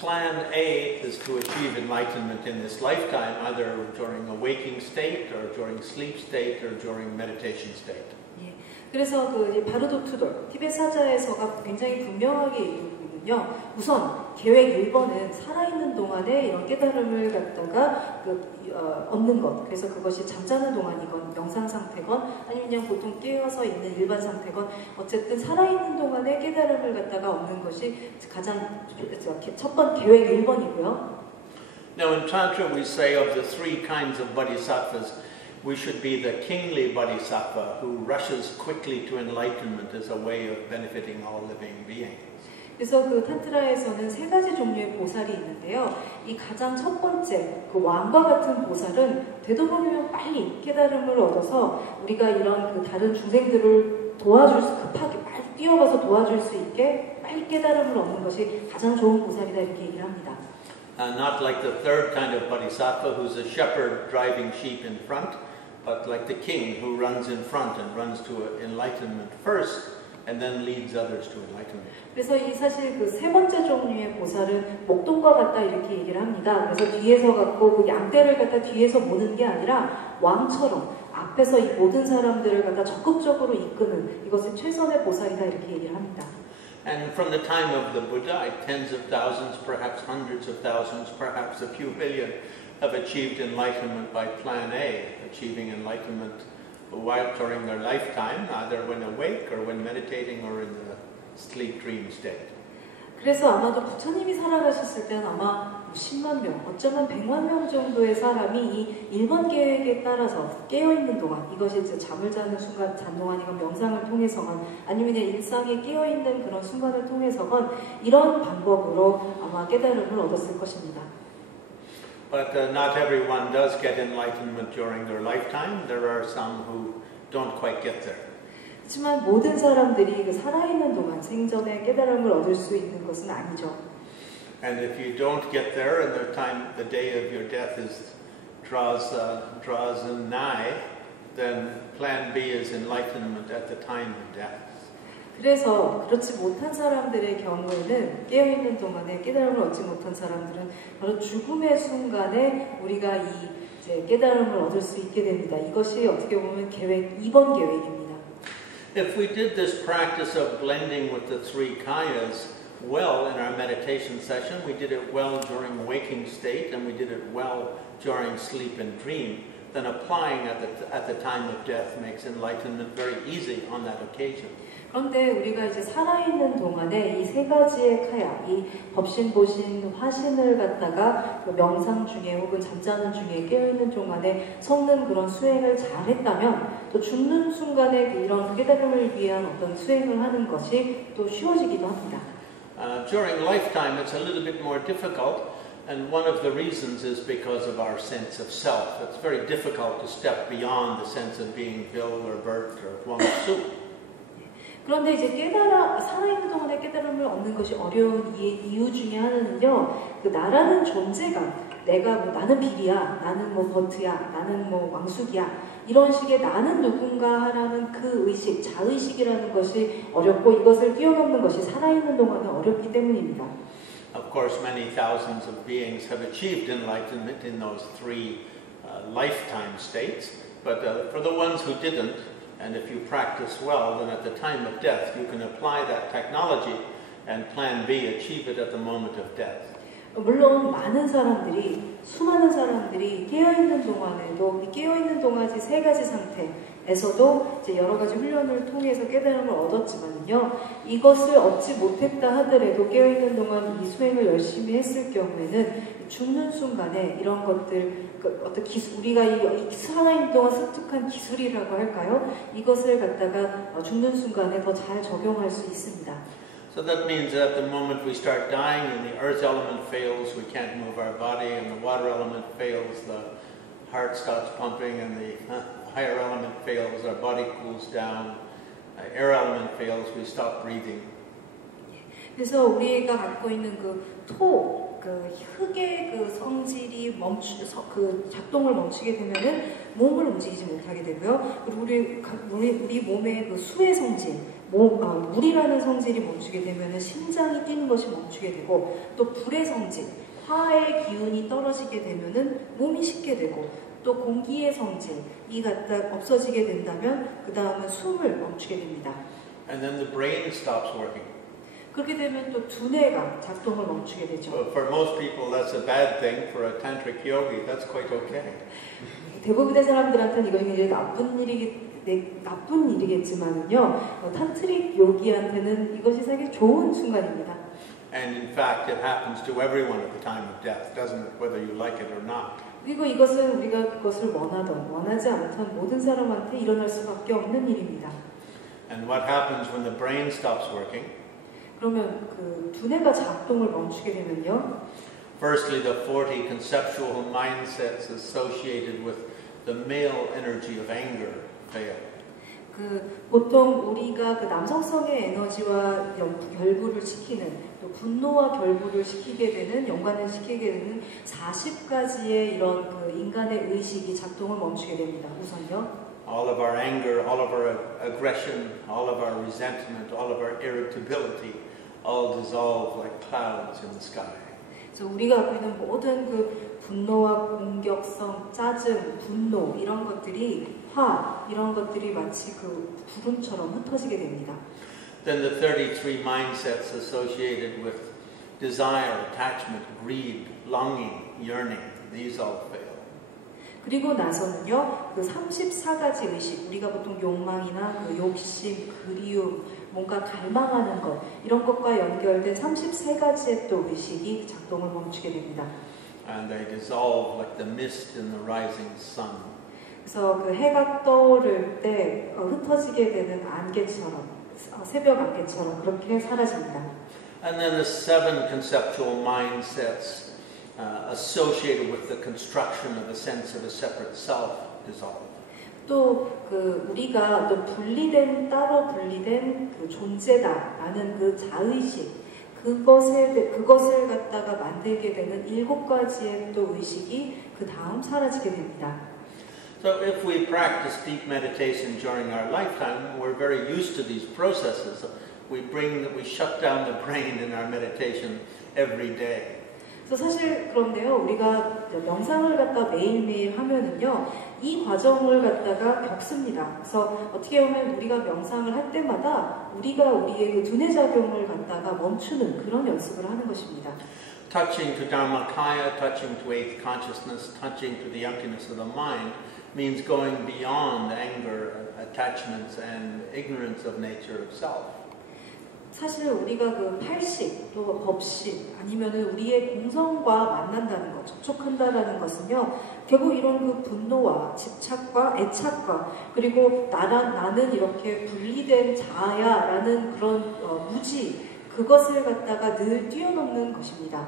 Plan A is to achieve enlightenment in this lifetime, either during a waking state, or during sleep state, or during meditation state. 예, 그래서 그 바르도 투돌 티베트 사자에서가 굉장히 분명하게 얘기하거든요. 우선 계획 1번은 살아있는 동안에 이런 깨달음을 갖다가 얻는 것. 그래서 그것이 잠자는 동안이건 명상 상태건 아니면 그냥 보통 깨어서 있는 일반 상태건 어쨌든 살아있는 동안에 깨달음을 갖다가 얻는 것이 가장 첫 번 계획 1번이고요. Now in Tantra we say of the three kinds of bodhisattvas, we should be the kingly bodhisattva who rushes quickly to enlightenment as a way of benefiting all living beings. 그래서 그 탄트라에서는 세 가지 종류의 보살이 있는데요. 이 가장 첫 번째, 그 왕과 같은 보살은 되도록이면 빨리 깨달음을 얻어서 우리가 이런 그 다른 중생들을 도와줄 수, 급하게 빨리 뛰어가서 도와줄 수 있게 빨리 깨달음을 얻는 것이 가장 좋은 보살이다 이렇게 얘기를 합니다. Not like the third kind of bodhisattva who's a shepherd driving sheep in front, but like the king who runs in front and runs to enlightenment first. And then leads others to enlightenment. 그래서 이 사실 그 세 번째 종류의 보살은 목동과 같다 이렇게 얘기를 합니다. 그래서 뒤에서 갖고 그 양떼를 갖다 뒤에서 모는 게 아니라 왕처럼 앞에서 이 모든 사람들을 갖다 적극적으로 이끄는 이것이 최선의 보살이다 이렇게 얘기를 합니다. And from the time of the Buddha, tens of thousands, perhaps hundreds of thousands, perhaps a few billion have achieved enlightenment by Plan A, achieving enlightenment while during their lifetime, either when awake or when meditating or in the sleep dream state. 그래서 아마도 부처님이 살아가셨을 때는 아마 10만 명, 어쩌면 100만 명 정도의 사람이 이 1번 계획에 따라서 깨어있는 동안, 이것이 이제 잠을 자는 순간, 잠동안이건 명상을 통해서건, 아니면 그냥 일상에 깨어있는 그런 순간을 통해서건 이런 방법으로 아마 깨달음을 얻었을 것입니다. But not everyone does get enlightenment during their lifetime. There are some who don't quite get there. 하지만 모든 사람들이 그 살아있는 동안 생전에 깨달음을 얻을 수 있는 것은 아니죠. And if you don't get there, and the day of your death draws nigh, then Plan B is enlightenment at the time of death. 그래서 그렇지 못한 사람들의 경우에는 깨어있는 동안에 깨달음을 얻지 못한 사람들은 바로 죽음의 순간에 우리가 이제 깨달음을 얻을 수 있게 됩니다. 이것이 어떻게 보면 계획 2번 계획입니다. If we did this practice of blending with the three kayas well in our meditation session, we did it well during waking state and we did it well during sleep and dream, then applying at the time of death makes enlightenment very easy on that occasion. 그런데 우리가 이제 살아있는 동안에 이 세 가지의 카야, 이 법신, 보신, 화신을 갖다가 그 명상 중에 혹은 잠자는 중에 깨어있는 동안에 섞는 그런 수행을 잘했다면 또 죽는 순간에 이런 깨달음을 위한 어떤 수행을 하는 것이 또 쉬워지기도 합니다. During lifetime it's a little bit more difficult, and one of the reasons is because of our sense of self. It's very difficult to step beyond the sense of being Bill or Bert or Huang Su. 그런데 이제 살아있는 동안에 깨달음을 얻는 것이 어려운 이유 중에 하나는요, 그 나라는 존재감, 내가 뭐 나는 빌이야, 나는 뭐 버트야, 나는 뭐 왕숙이야, 이런 식의 나는 누군가라는 그 의식, 자의식이라는 것이 어렵고 이것을 뛰어넘는 것이 살아있는 동안은 어렵기 때문입니다. Of course, many thousands of beings have achieved enlightenment in those three lifetime states, but for the ones who didn't, and if you practice well, then at the time of death you can apply that technology and Plan B, achieve it at the moment of death. 물론 많은 사람들이, 수많은 사람들이 깨어있는 동안에도 이 깨어있는 동안의 세 가지 상태에서도 이제 여러 가지 훈련을 통해서 깨달음을 얻었지만요, 이것을 얻지 못했다 하더라도 깨어있는 동안 이 수행을 열심히 했을 경우에는 죽는 순간에 이런 것들, 어떤 기술, 우리가 이 살아있는 동안 습득한 기술이라고 할까요? 이것을 갖다가 죽는 순간에 더 잘 적용할 수 있습니다. So that means that at the moment we start dying and the earth element fails, we can't move our body, and the water element fails, the heart stops pumping, and the higher element fails, our body cools down, air element fails, we stop breathing. 그래서 우리가 갖고 있는 그 그 흙의 그 성질이 작동을 멈추게 되면은 몸을 움직이지 못하게 되고요. 그리고 우리 몸의 그 수의 성질, 물이라는 성질이 멈추게 되면은 심장이 뛰는 것이 멈추게 되고, 또 불의 성질, 화의 기운이 떨어지게 되면은 몸이 식게 되고, 또 공기의 성질이 갖다 없어지게 된다면 그 다음은 숨을 멈추게 됩니다. And then the brain stops working. 그렇게 되면 또 두뇌가 작동을 멈추게 되죠. Well, for most people that's a bad thing. For a tantric yogi, that's quite okay. 대부분의 사람들한테는 이건 굉장히 나쁜 일이겠지만은요, 탄트릭 요기한테는 이것이 사실 좋은 순간입니다. And in fact, it happens to everyone at the time of death, doesn't it? Whether you like it or not. 그리고 이것은 우리가 그것을 원하던 원하지 않던 모든 사람한테 일어날 수밖에 없는 일입니다. And what happens when the brain stops working? 그러면 그 두뇌가 작동을 멈추게 되면요. Firstly, the 40 conceptual mindsets associated with the male energy of anger fail. 그 보통 우리가 그 남성성의 에너지와 결부를 시키는, 또 분노와 결부를 시키게 되는, 연관을 시키게 되는 40가지의 이런 그 인간의 의식이 작동을 멈추게 됩니다. 우선요. All of our anger, all of our aggression, all of our resentment, all of our irritability, all dissolve like clouds in the sky. 그래서 우리가 갖고 있는 모든 그 분노와 공격성, 짜증, 분노 이런 것들이 이런 것들이 마치 그 구름처럼 흩어지게 됩니다. Then the 33 mindsets associated with desire, attachment, greed, longing, yearning, these all fail. 그리고 나서는요, 그 34가지 의식, 우리가 보통 욕망이나 그 욕심, 그리움, 뭔가 갈망하는 것, 이런 것과 연결된 33가지의 또 의식이 작동을 멈추게 됩니다. And they dissolve like the mist in the rising sun. 그래서 그 해가 떠오를 때 흩어지게 되는 안개처럼, 새벽 안개처럼 그렇게 사라집니다. And then the 7 conceptual mindsets associated with the construction of a sense of a separate self dissolve. 또 그 우리가 또 따로 분리된 그 존재다라는 그 자의식, 그것을 갖다가 만들게 되는 7가지의 또 의식이 그 다음 사라지게 됩니다. So if we practice deep meditation during our lifetime, we're very used to these processes. We shut down the brain in our meditation every day. 그래서 사실 그런데요, 우리가 명상을 갖다 매일매일 하면은요, 이 과정을 갖다가 겪습니다. 그래서 어떻게 보면 우리가 명상을 할 때마다 우리가 우리의 그 두뇌 작용을 갖다가 멈추는 그런 연습을 하는 것입니다. Touching to Dharmakaya, touching to eighth consciousness, touching to the emptiness of the mind means going beyond anger, attachments, and ignorance of nature of self. 사실 우리가 그 팔식, 또 법식, 아니면은 우리의 공성과 만난다는 것, 접촉한다라는 것은요, 결국 이런 그 분노와 집착과 애착과, 그리고 나는 이렇게 분리된 자아야라는 그런 무지, 그것을 갖다가 늘 뛰어넘는 것입니다.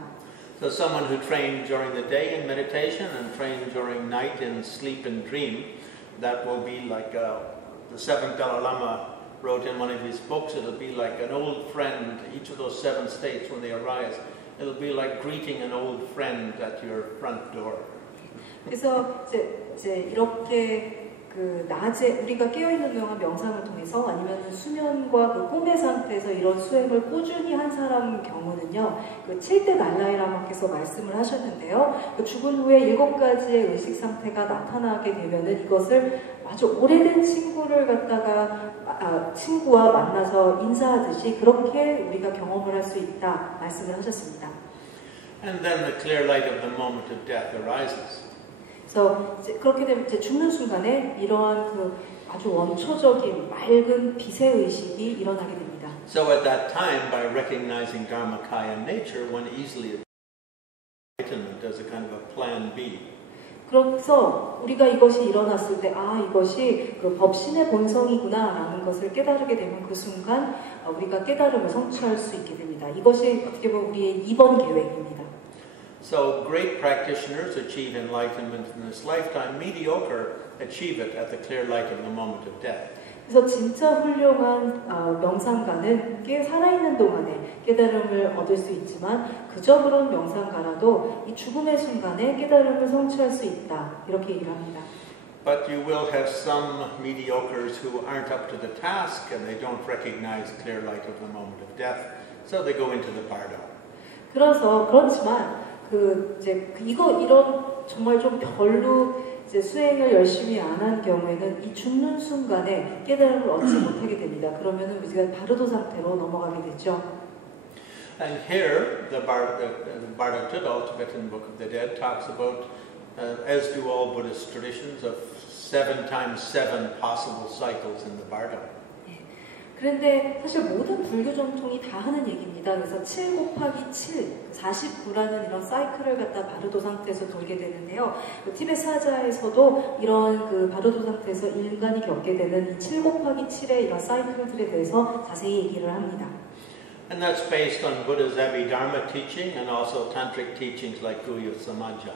So someone who trained during the day in meditation and trained during night in sleep and dream, that will be like the seventh Dalai Lama wrote in one of his books, it'll be like an old friend, each of those 7 states when they arise, it'll be like greeting an old friend at your front door. 그래서 이제 이렇게 그 낮에 우리가 깨어있는 동안 명상을 통해서 아니면 수면과 그 꿈의 상태에서 이런 수행을 꾸준히 한 사람 경우는요, 그 7대 달라이라마께서 말씀을 하셨는데요, 그 죽은 후에 7가지의 의식 상태가 나타나게 되면은 이것을 아주 오래된 친구를 갖다가 친구와 만나서 인사하듯이 그렇게 우리가 경험을 할 수 있다 말씀을 하셨습니다. And then the clear light of the moment of death arises. 그래서 이제 그렇게 되면 이제 죽는 순간에 이러한 그 아주 원초적인 맑은 빛의 의식이 일어나게 됩니다. So at that time, by recognizing Dharmakaya nature, one easily enlightenment as a kind of a plan B. 그래서 우리가 이것이 일어났을 때, 이것이 그 법신의 본성이구나라는 것을 깨달게 되면 그 순간 우리가 깨달음을 성취할 수 있게 됩니다. 이것이 어떻게 보면 우리의 2번 계획입니다. So great practitioners achieve enlightenment in this lifetime. Mediocre achieve it at the clear light of the moment of death. 그래서 진짜 훌륭한 명상가는 살아있는 동안에 깨달음을 얻을 수 있지만 그저 그런 명상가라도 이 죽음의 순간에 깨달음을 성취할 수 있다. 이렇게 얘기를 합니다. But you will have some mediocres who aren't up to the task and they don't recognize clear light of the moment of death, so they go into the bardo. 그렇지만 이런 정말 좀 별로 이제 수행을 열심히 안 한 경우에는 이 죽는 순간에 깨달음을 얻지 못하게 됩니다. 그러면은 우리가 바르도 상태로 넘어가게 되죠. And here, the Bardo Tudol, Tibetan Book of the Dead, talks about, as do all Buddhist traditions, of 7 times 7 possible cycles in the Bardo. 그런데 사실 모든 불교 정통이 다 하는 얘기입니다. 그래서 7 곱하기 7, 49라는 이런 사이클을 갖다 바르도 상태에서 돌게 되는데요. 티베트 사자에서도 이런 바르도 상태에서 인간이 겪게 되는 이 7 곱하기 7의 이런 사이클들에 대해서 자세히 얘기를 합니다. And that's based on Buddha's Abhidharma teaching and also tantric teachings like Guhya Samaja.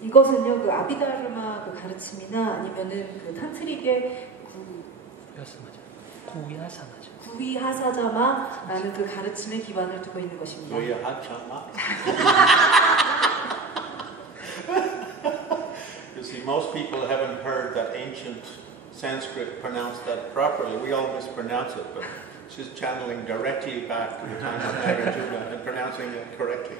이것은요, 아비다르마 가르침이나 아니면은 탄트릭의 구위하사자마라는 가르침에 기반을 두고 있는 것입니다. 구위하사자마. You see, most people haven't heard that ancient Sanskrit pronounced that properly. We all mispronounce it, but she's channeling directly back to the time of Nagarjuna and pronouncing it correctly.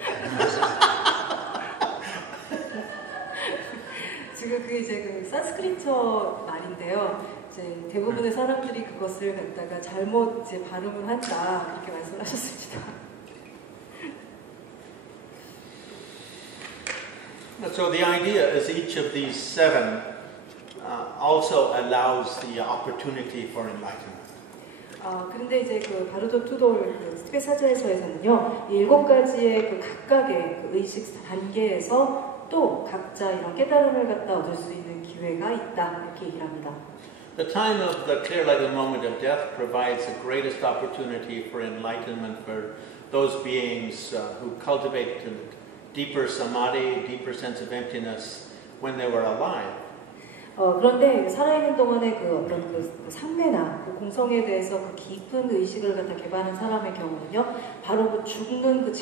지금 이제 산스크리트 말인데요. 이제 대부분의 사람들이 그것을 갖다가 잘못 이제 발음을 한다 이렇게 말씀하셨습니다. So the idea is each of these 7 also allows the opportunity for enlightenment. 그런데 이제 바르도 투돌 티베트 사자에서는요, 7가지의 각각의 의식 단계에서 또 각자 이런 깨달음을 갖다 얻을 수 있는 기회가 있다 이렇게 얘기를 합니다. The time of the clear light of the moment of death provides the greatest opportunity for enlightenment for those beings who cultivate deeper samadhi, deeper sense of emptiness when they were alive. 그런데 살아있는 동안에 어떤 상매나 공성에 대해서 깊은 의식을 갖다 개발한 사람의 경우는요, 바로 죽음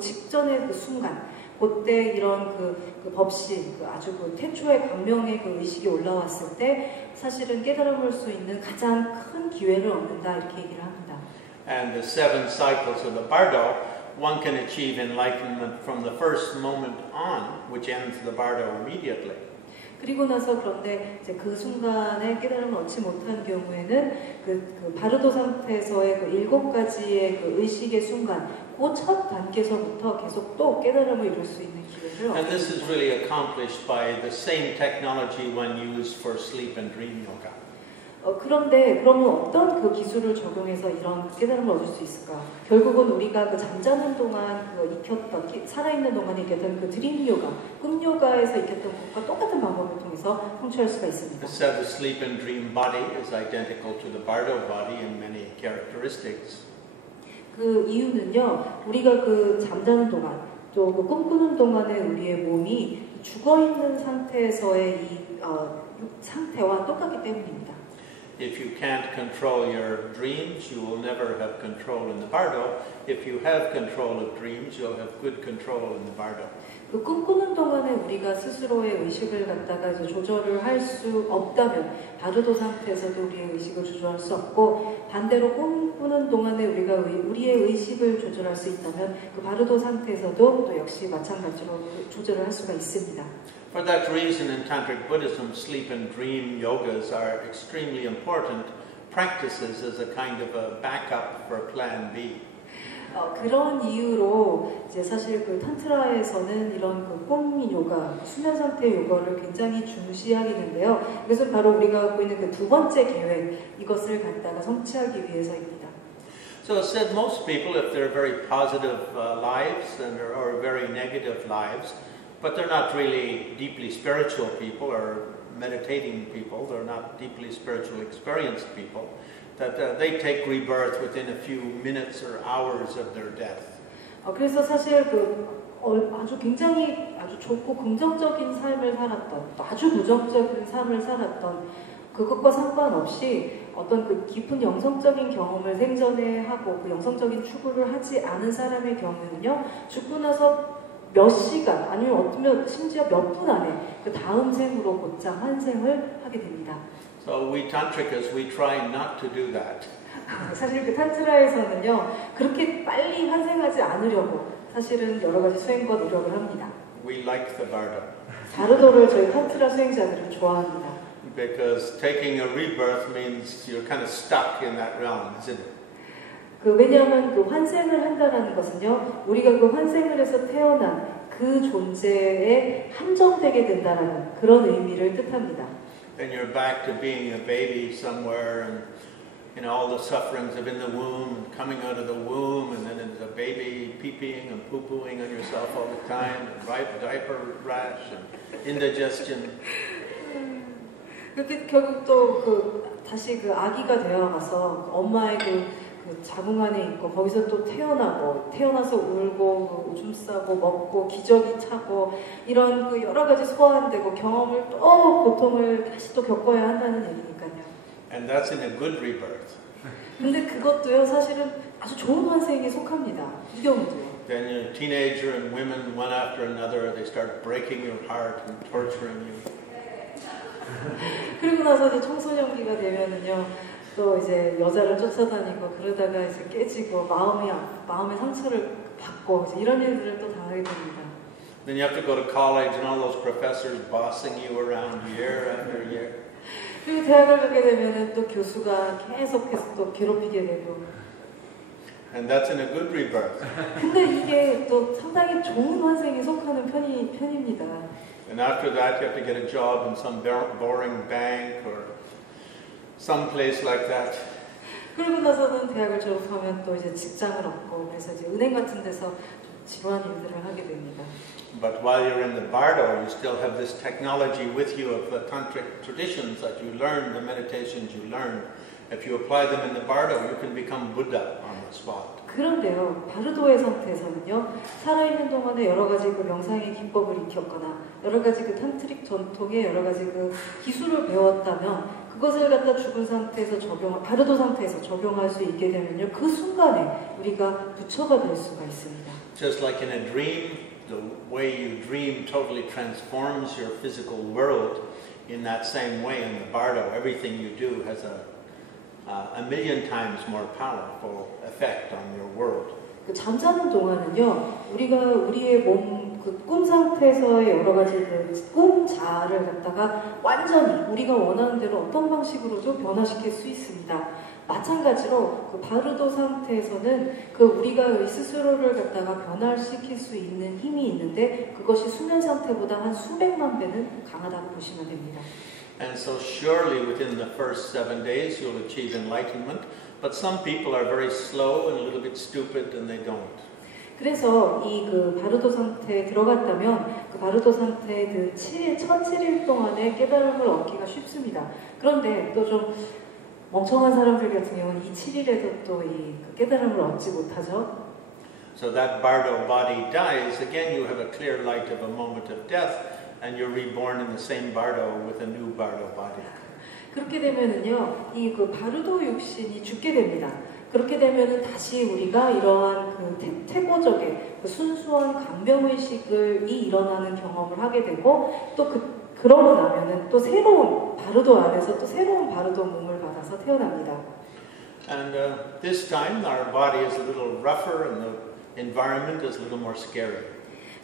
직전의 순간, 그때 이런 법신, 아주 태초의 광명의 의식이 올라왔을 때 사실은 깨달음을 수 있는 가장 큰 기회를 얻는다 이렇게 얘기를 합니다. And the 7 cycles of the Bardo, one can achieve enlightenment from the first moment on, which ends the Bardo immediately. 그리고 나서 그런데 이제 그 순간에 깨달음을 얻지 못한 경우에는 바르도 상태에서의 7가지의 의식의 순간, 그 첫 단계에서부터 계속 또 깨달음을 이룰 수 있는 기회를 얻습니다. And this is really accomplished by the same technology one used for sleep and dream yoga. 그런데 그러면 어떤 기술을 적용해서 이런 깨달음을 얻을 수 있을까? 결국은 우리가 잠자는 동안 익혔던, 살아있는 동안에 익혔던 드림 요가, 꿈 요가에서 익혔던 것과 똑같은 방법을 통해서 성취할 수가 있습니다. It said the sleep and dream body is identical to the Bardo body in many characteristics. 그 이유는요, 우리가 잠자는 동안, 또 꿈꾸는 동안에 우리의 몸이 죽어있는 상태에서의 이 상태와 똑같기 때문입니다. If you can't control your dreams, you will never have control in the Bardo. If you have control of dreams, you'll have good control in the Bardo. 꿈꾸는 동안에 우리가 스스로의 의식을 갖다가 이제 조절을 할 수 없다면 바르도 상태에서도 우리의 의식을 조절할 수 없고, 반대로 꿈꾸는 동안에 우리가 우리의 의식을 조절할 수 있다면 바르도 상태에서도 또 역시 마찬가지로 조절을 할 수가 있습니다. For that reason, in Tantric Buddhism, sleep and dream yogas are extremely important practices as a kind of a backup for Plan B. 그런 이유로 이제 사실 탄트라에서는 이런 꿈 요가, 수면 상태 요가를 굉장히 중시하기는데요. 이것은 바로 우리가 갖고 있는 두 번째 계획, 이것을 갖다가 성취하기 위해서입니다. So it said most people, if they're very positive lives or very negative lives, but they're not really deeply spiritual people or meditating people, they're not deeply spiritual experienced people, that they take rebirth within a few minutes or hours of their death. 그래서 사실 아주 굉장히 아주 좋고 긍정적인 삶을 살았던, 또 아주 부정적인 삶을 살았던 그것과 상관없이 어떤 그 깊은 영성적인 경험을 생전에 하고 그 영성적인 추구를 하지 않은 사람의 경우는요, 죽고 나서 몇 시간 아니면 어쩌면 심지어 몇 분 안에 그 다음 생으로 곧장 환생을 하게 됩니다. So we tantrikas, we try not to do that. 사실 그 탄트라에서는요, 그렇게 빨리 환생하지 않으려고 사실은 여러 가지 수행과 노력을 합니다. We like the bardo. 바르도를 저희 탄트라 수행자들은 좋아합니다. Because taking a rebirth means you're kind of stuck in that realm, isn't it? 왜냐하면 그 환생을 한다는 것은요, 우리가 그 환생을 해서 태어난 그 존재에 한정되게 된다는 그런 의미를 뜻합니다. Then you're back to being a baby somewhere, and all the sufferings of in the womb and coming out of the womb, and then as a baby pee-peeing and poo-pooing on yourself all the time, and diaper rash and indigestion. 그렇게 결국 또 다시 그 아기가 되어가서 엄마의 그 자궁 안에 있고 거기서 또 태어나서 울고 오줌 싸고 먹고 기저귀 차고 이런 그 여러 가지 소환되고 경험을 또 고통을 다시 또 겪어야 한다는 얘기니까요. And that's in a good rebirth. 근데 그것도요 사실은 아주 좋은 환생에 속합니다. 이 경우도요. Then you're a teenager and women one after another, they start breaking your heart and torturing you. 그리고 나서 이제 청소년기가 되면은요, 또 이제 여자를 쫓아다니고 그러다가 이제 깨지고 마음의 상처를 받고 이제 이런 일들을 또 당하게 됩니다. Then you have to go to college and all those professors bossing you around year after year. 그리고 대학을 가게 되면은 또 교수가 계속해서 또 괴롭히게 되고. And that's in a good rebirth. 근데 이게 또 상당히 좋은 환생에 속하는 편입니다. And after that, you have to get a job in some boring bank or some place like that. 그러고 나서는 대학을 졸업하면 또 이제 직장을 얻고 그래서 이제 은행 같은 데서 좀 지루한 일들을 하게 됩니다. But while you're in the bardo, you still have this technology with you of the tantric traditions that you learn, the meditations you learn. If you apply them in the bardo, you can become Buddha on the spot. 그런데요, 바르도의 상태에서는요, 살아있는 동안에 여러 가지 그 명상의 기법을 익혔거나 여러 가지 그 탄트릭 전통의 여러 가지 그 기술을 배웠다면 그것을 갖다 죽은 상태에서 바르도 상태에서 적용할 수 있게 되면요, 그 순간에 우리가 부처가 될 수가 있습니다. Just like in a dream, the way you dream totally transforms your physical world. In that same way, in the bardo, everything you do has a million times more powerful effect on your world. 그 잠자는 동안은요, 우리가 우리의 몸, 그 꿈 상태에서의 여러 가지 그 꿈자를 갖다가 완전히 우리가 원하는 대로 어떤 방식으로도 변화시킬 수 있습니다. 마찬가지로 그 바르도 상태에서는 그 우리가 스스로를 갖다가 변화시킬 수 있는 힘이 있는데 그것이 수면 상태보다 한 수백만 배는 강하다고 보시면 됩니다. And so surely within the first 7 days you'll achieve enlightenment, but some people are very slow and a little bit stupid and they don't. 그래서 이 그 바르도 상태에 들어갔다면 그 바르도 상태의 그 첫 7일 동안의 깨달음을 얻기가 쉽습니다. 그런데 또 좀 멍청한 사람들 같은 경우는 이 7일에도 또 이 깨달음을 얻지 못하죠. So that bardo body dies, again you have a clear light of a moment of death and you're reborn in the same bardo with a new bardo body. 그렇게 되면은요, 이 그 바르도 육신이 죽게 됩니다. 그렇게 되면은 다시 우리가 이러한 그 태고적의 그 순수한 강병의식이 일어나는 경험을 하게 되고 또 그러고 나면은 또 새로운 바르도 안에서 또 새로운 바르도 몸을 받아서 태어납니다. And this time our body is a little rougher and the environment is a little more scary.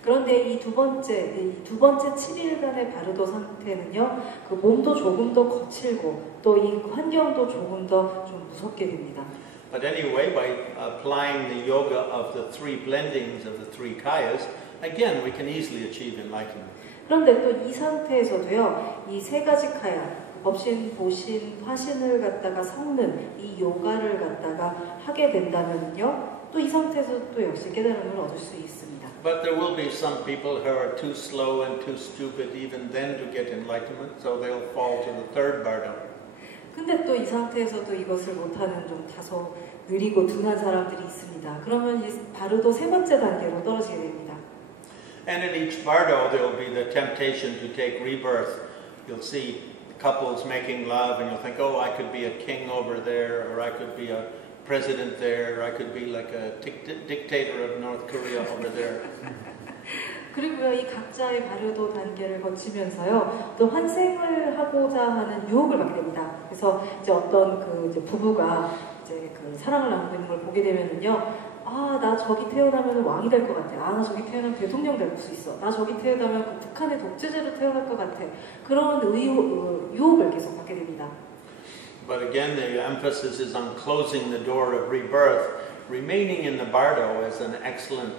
그런데 이 두 번째 7일간의 바르도 상태는요, 그 몸도 조금 더 거칠고 또 이 환경도 조금 더 좀 무섭게 됩니다. But anyway, by applying the yoga of the three blendings of the three kayas, again we can easily achieve enlightenment. 그런데 또 이 상태에서도요, 이 세 가지 카야, 법신, 보신, 화신을 갖다가 섞는 이 요가를 갖다가 하게 된다면요, 또 이 상태에서 또 역시 깨달음을 얻을 수 있습니다. But there will be some people who are too slow and too stupid even then to get enlightenment, so they'll fall to the third bardo. 근데 또 이 상태에서도 이것을 못하는 좀 다소 느리고 둔한 사람들이 있습니다. 그러면 이 바르도 세 번째 단계로 떨어지게 됩니다. And in each bardo there will be the temptation to take rebirth. You'll see couples making love, and you'll think, oh, I could be a king over there, or I could be a president there, or I could be like a dictator of North Korea over there. 그리고요, 이 각자의 바르도 단계를 거치면서요, 또 환생을 하고자 하는 유혹을 받게 됩니다. 그래서 이제 어떤 그 이제 부부가 이제 그 사랑을 나누고 있는 걸 보게 되면은요, 아, 나 저기 태어나면 왕이 될 것 같아. 아, 나 저기 태어나면 대통령 될 수 있어. 나 저기 태어나면 그 북한의 독재자로 태어날 것 같아. 그런 유혹을 계속 받게 됩니다. But again, the emphasis is on closing the door of rebirth. Remaining in the bardo is an excellent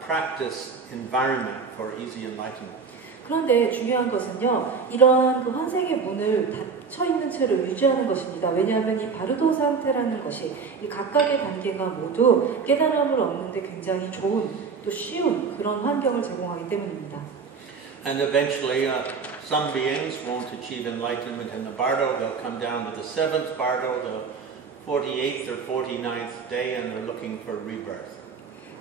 practice environment for easy enlightenment. 그런데 중요한 것은요, 이러한 그 환생의 문을 닫혀 있는 채로 유지하는 것입니다. 왜냐하면 이 바르도 상태라는 것이 이 각각의 단계가 모두 깨달음을 얻는데 굉장히 좋은 또 쉬운 그런 환경을 제공하기 때문입니다. And eventually, some beings won't achieve enlightenment in the bardo. They'll come down to the 7th bardo, the 48th or 49th day, and they're looking for rebirth.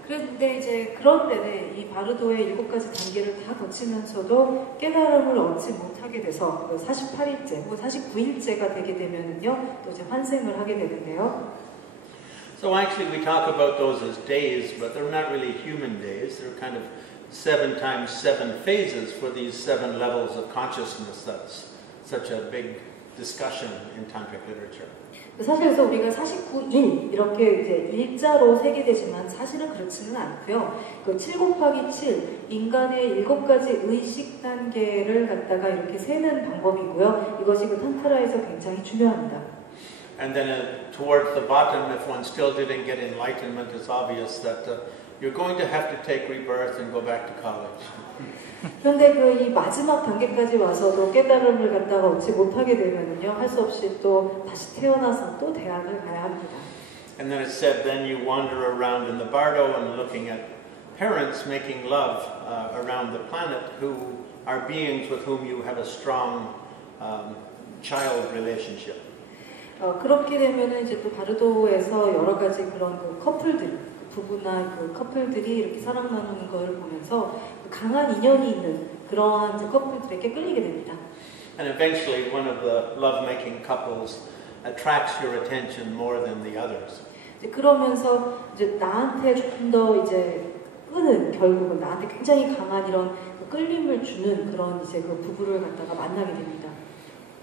그런데 이제 그런 때는 이 바르도의 7가지 단계를 다 거치면서도 깨달음을 얻지 못하게 돼서 48일째 혹은 49일째가 되게 되면은요, 또 이제 환생을 하게 되는데요. So actually we talk about those as days, but they're not really human days. They're kind of 7 times 7 phases for these 7 levels of consciousness. That's such a big discussion in tantric literature. 사실 그래서 우리가 49일 이렇게 이제 일자로 세게 되지만 사실은 그렇지는 않고요. 그 7 곱하기 7 인간의 7가지 의식 단계를 갖다가 이렇게 세는 방법이고요. 이것이 그 탄트라에서 굉장히 중요합니다. And then towards the bottom, if one still didn't get enlightenment, it's obvious that you're going to have to take rebirth and go back to college. 그런데 그 이 마지막 단계까지 와서도 깨달음을 갖다가 얻지 못하게 되면은요, 할 수 없이 또 다시 태어나서 또 대학을 가야 합니다. And then it said, then you wander around in the bardo and looking at parents making love around the planet who are beings with whom you have a strong child relationship. 그렇게 되면은 이제 또 바르도에서 여러 가지 그런 그 커플들, 부부나 그 커플들이 이렇게 사랑 나누는 걸 보면서 강한 인연이 있는 그러한 이제 커플들에게 끌리게 됩니다. And eventually one of the love-making couples attracts your attention more than the others. 이제 그러면서 이제 나한테 조금 더 이제 끄는, 결국은 나한테 굉장히 강한 이런 그 끌림을 주는 그런 이제 그 부부를 갖다가 만나게 됩니다.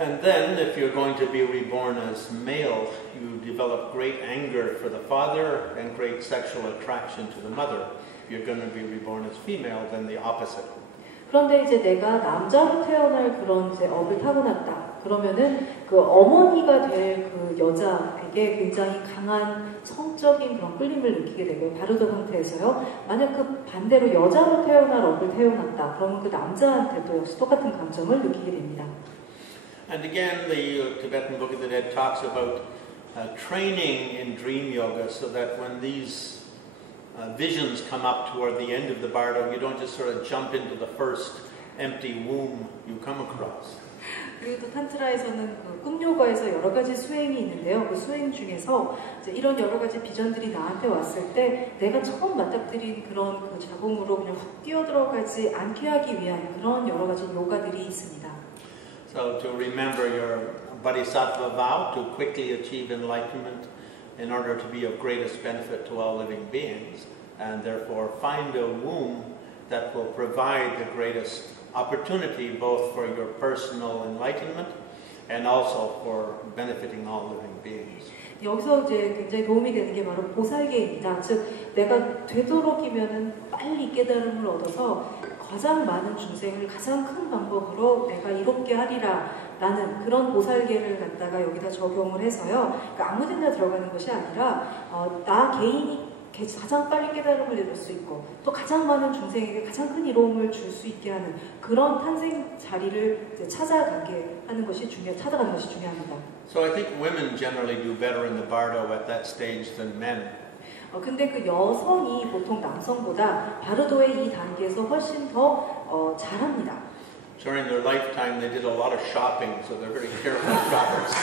And then, if you're going to be reborn as male, you develop great anger for the father and great sexual attraction to the mother. If you're going to be reborn as female, then the opposite. 그런데 이제 내가 남자로 태어날 그런 이제 업을 타고났다. 그러면은 그 어머니가 될 그 여자에게 굉장히 강한 성적인 그런 끌림을 느끼게 되고요. 바르도 상태에서요. 만약 그 반대로 여자로 태어날 업을 태어났다. 그러면 그 남자한테도 역시 똑같은 감정을 느끼게 됩니다. And again, the Tibetan Book of the Dead talks about training in dream yoga so that when these visions come up toward the end of the bardo, you don't just sort of jump into the first empty womb you come across. 그리고 또 탄트라에서는 그 꿈요가에서 여러 가지 수행이 있는데요. 그 수행 중에서 이제 이런 여러 가지 비전들이 나한테 왔을 때 내가 처음 맞닥뜨린 그런 그 자궁으로 그냥 훅 뛰어들어가지 않게 하기 위한 그런 여러 가지 요가들이 있습니다. So to remember your bodhisattva vow to quickly achieve enlightenment in order to be of greatest benefit to all living beings, and therefore find a womb that will provide the greatest opportunity both for your personal enlightenment and also for benefiting all living beings. 여기서 이제 굉장히 도움이 되는 게 바로 보살계입니다. 즉, 내가 되도록이면은 빨리 깨달음을 얻어서 가장 많은 중생을 가장 큰 방법으로 내가 이롭게 하리라 라는 그런 보살계를 갖다가 여기다 적용을 해서요. 그러니까 아무데나 들어가는 것이 아니라 나 개인이 가장 빨리 깨달음을 이룰 수 있고 또 가장 많은 중생에게 가장 큰 이로움을 줄 수 있게 하는 그런 탄생 자리를 이제 찾아가는 것이 중요합니다. So I think women generally do better in the bardo at that stage than men. 근데 그 여성이 보통 남성보다 바르도의 이 단계에서 훨씬 더 잘합니다. During their lifetime, they did a lot of shopping, so they're very careful shoppers.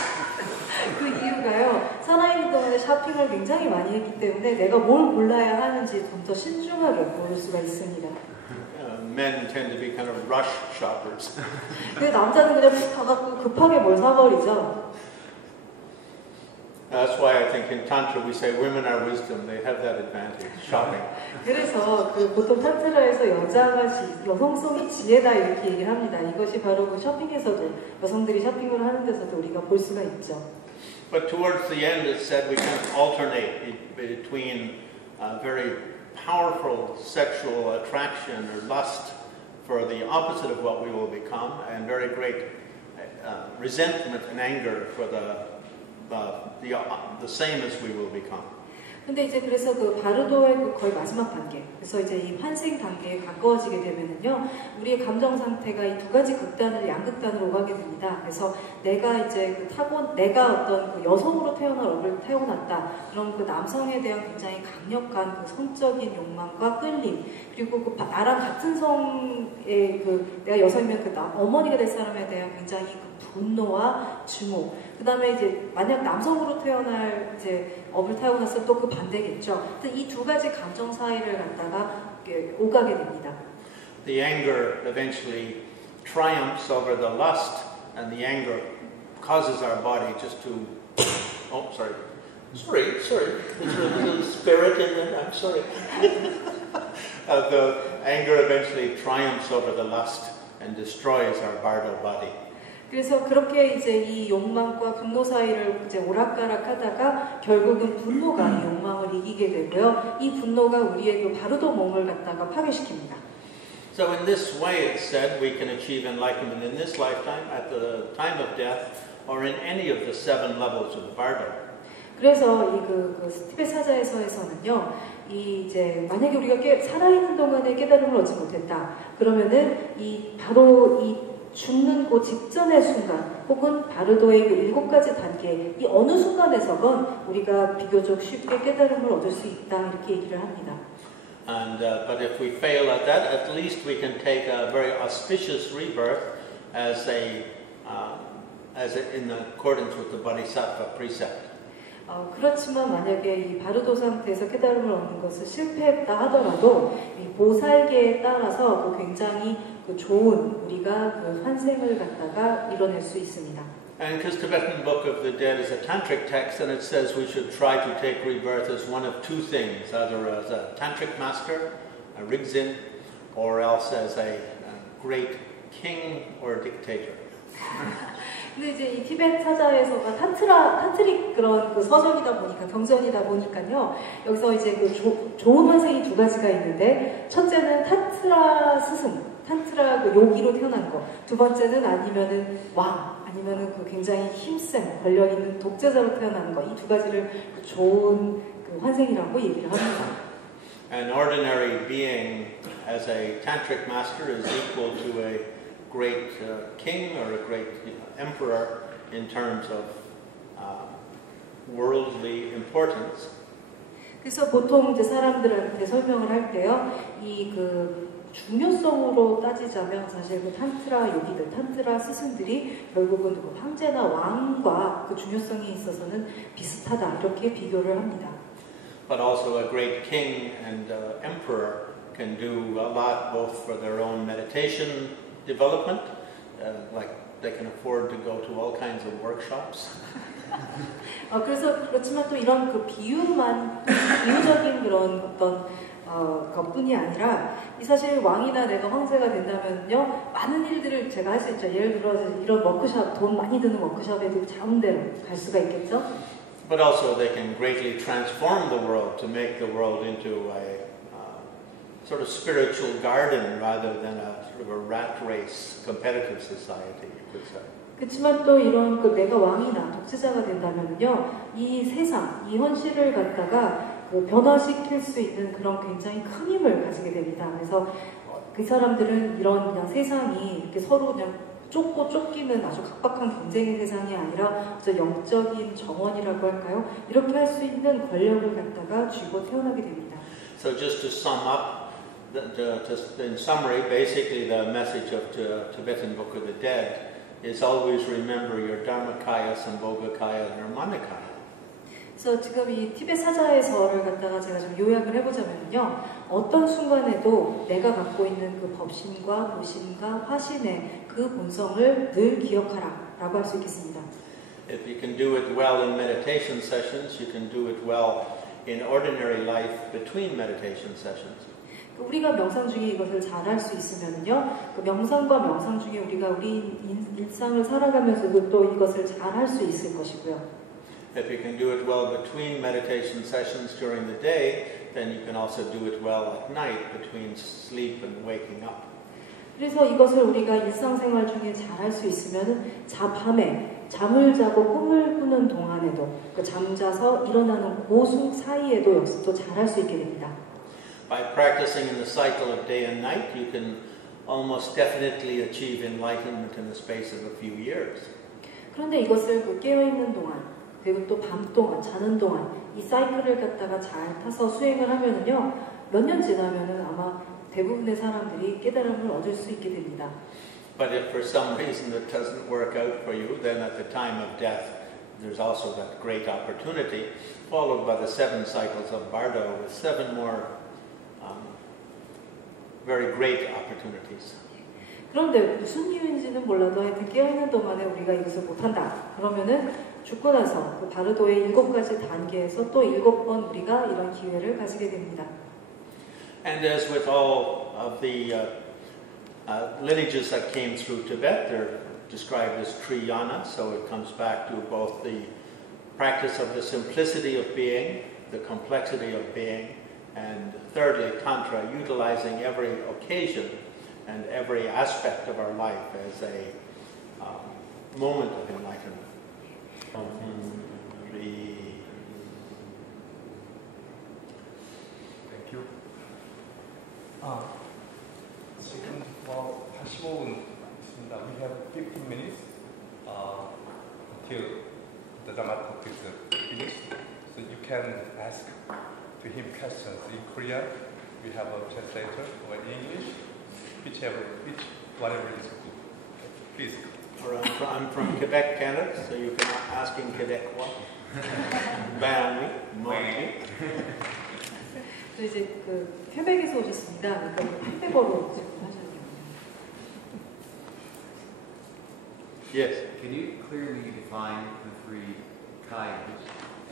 그 이유가요, 살아있는 동안에 쇼핑을 굉장히 많이 했기 때문에 내가 뭘 골라야 하는지 좀 더 신중하게 고를 수가 있습니다. men tend to be kind of rush shoppers. 근데 남자는 그냥 가갖고 급하게 뭘 사버리죠. That's why I think in Tantra we say women are wisdom. They have that advantage, shopping. 그래서 그 보통 탄트라에서 여성성이 지혜다 이렇게 얘기를 합니다. 이것이 바로 그 쇼핑에서도 여성들이 쇼핑을 하는 데서도 우리가 볼 수가 있죠. But towards the end it said we can alternate between very powerful sexual attraction or lust for the opposite of what we will become and very great resentment and anger for the same as we will become. 근데 이제 그래서 그 바르도의 그 거의 마지막 단계, 그래서 이제 이 환생 단계에 가까워지게 되면은요, 우리의 감정 상태가 이 두 가지 극단을 양극단으로 오가게 됩니다. 그래서 내가 이제 내가 어떤 그 여성으로 태어났다, 그런 그 남성에 대한 굉장히 강력한 그 성적인 욕망과 끌림, 그리고 그 나랑 같은 성의 그 내가 여성이면 그 어머니가 될 사람에 대한 굉장히 그 분노와 증오. 그 다음에 이제 만약 남성으로 태어날 이제 업을 태어났으면 또 그 반대겠죠. 이 두 가지 감정 사이를 갖다가 오가게 됩니다. The anger eventually triumphs over the lust, and the anger causes our body just to. Oh, sorry. There's a little spirit in there. I'm sorry. The anger eventually triumphs over the lust and destroys our bardo body. 그래서 그렇게 이제 이 욕망과 분노 사이를 이제 오락가락하다가 결국은 분노가 이 욕망을 이기게 되고요. 이 분노가 우리의 그 바르도 몸을 갖다가 파괴시킵니다. So in this way, it's said we can achieve enlightenment in this lifetime, at the time of death, or in any of the 7 levels of the bardo. 그래서 이 그 티벳 사자에서에서는요, 이 이제 만약에 우리가 살아있는 동안에 깨달음을 얻지 못했다, 그러면은 바로 이 죽는 그 직전의 순간, 혹은 바르도의 그 7가지 단계, 이 어느 순간에서건 우리가 비교적 쉽게 깨달음을 얻을 수 있다, 이렇게 얘기를 합니다. And but if we fail at that, at least we can take a very auspicious rebirth as in accordance with the Bodhisattva precept. 그렇지만 만약에 이 바르도 상태에서 깨달음을 얻는 것을 실패했다 하더라도 이 보살계에 따라서 그 굉장히 그 좋은 우리가 그 환생을 갖다가 이뤄낼 수 있습니다. And because Tibetan Book of the Dead is a tantric text, and it says we should try to take rebirth as one of 2 things, either as a tantric master, a rigzin, or else as a great king or dictator. 근데 이제 이 티벳 사자에서가 탄트릭 그런 그 서적이다 보니까 경전이다 보니까요. 여기서 이제 그 좋은 환생이 2가지가 있는데, 첫째는 탄트라 스승, 탄트라 그 요기로 태어난 거. 2번째는 아니면은 왕, 아니면은 그 굉장히 힘센 권력 있는 독재자로 태어나는 거. 이 2가지를 그 좋은 그 환생이라고 얘기를 합니다. An ordinary being as a tantric master is equal to a great king or a great emperor in terms of worldly importance. 그래서 보통 이제 사람들한테 설명을 할 때요, 이 그 중요성으로 따지자면 사실 그 탄트라 요기들, 탄트라 스승들이 결국은 그 황제나 왕과 그 중요성에 있어서는 비슷하다, 이렇게 비교를 합니다. But also a great king and emperor can do a lot both for their own meditation development, like they can afford to go to all kinds of workshops. 그래서 그렇지만 또 이런 그 비유적인 그런 어떤 것뿐이 아니라 이 사실 왕이나 내가 황제가 된다면요, 많은 일들을 제가 할 수 있죠. 예를 들어서 이런 워크숍, 돈 많이 드는 워크숍에도 좋은 데로 갈 수가 있겠죠. But also they can greatly transform the world to make the world into a sort of spiritual garden rather than a sort of a rat race competitive society, you could say. 그렇지만 또 이런 그 내가 왕이나 독재자가 된다면요, 이 세상, 이 현실을 갖다가 그 변화시킬 수 있는 그런 굉장히 큰 힘을 가지게 됩니다. 그래서 그 사람들은 이런 그냥 세상이 이렇게 서로 그냥 쫓기는 아주 각박한 경쟁의 세상이 아니라 영적인 정원이라고 할까요? 이렇게 할 수 있는 권력을 갖다가 쥐고 태어나게 됩니다. So just to sum up, just in summary, basically the message of the Tibetan Book of the Dead is always remember your Dharmakaya, Sambhogakaya, and Nirmanakaya. 그래서 지금 이 티벳 사자에서를 갖다가 제가 좀 요약을 해보자면요. 어떤 순간에도 내가 갖고 있는 그 법신과 보신과 화신의 그 본성을 늘 기억하라 라고 할 수 있겠습니다. If you can do it well in meditation sessions, you can do it well in ordinary life between meditation sessions. 우리가 명상 중에 이것을 잘할 수 있으면요, 그 명상과 명상 중에 우리가 우리 일상을 살아가면서도 또 이것을 잘할 수 있을 것이고요. If you can do it well between meditation sessions during the day, then you can also do it well at night between sleep and waking up. 그래서 이것을 우리가 일상생활 중에 잘할 수 있으면 밤에 잠을 자고 꿈을 꾸는 동안에도 그 잠자서 일어나는 고순 사이에도 역시 또 잘할 수 있게 됩니다. By practicing in the cycle of day and night, you can almost definitely achieve enlightenment in the space of a few years. 그런데 이것을 그 깨어있는 동안 그리고 또 밤 동안 자는 동안 이 사이클을 갖다가 잘 타서 수행을 하면은요 몇 년 지나면은 아마 대부분의 사람들이 깨달음을 얻을 수 있게 됩니다. But if for some reason it doesn't work out for you, then at the time of death, there's also that great opportunity, followed by the 7 cycles of Bardo with 7 more very great opportunities. 그런데 무슨 이유인지는 몰라도 하여튼 깨어있는 동안에 우리가 이것을 못한다. 그러면은 죽고 나서 그 바르도의 7가지 단계에서 또 7번 우리가 이런 기회를 가지게 됩니다. And as with all of the lineages that came through Tibet, they're described as Triyana, so it comes back to both the practice of the simplicity of being, the complexity of being, and thirdly, Tantra, utilizing every occasion and every aspect of our life as a moment of enlightenment. Thank you. 지금 85분 있습니다. We have 15 minutes until the Dhamma talk is finished. So you can ask to him questions in Korean. We have a translator, or in English, whatever is good. Please. I'm from Quebec, Canada, so you can ask in Quebecois. Ben, oui. 또 이제 그 퀘벡에서 오셨습니다. 그러니까 퀘벡어로 지금 하셔야 돼요. Yes. Can you clearly define the 3 kayas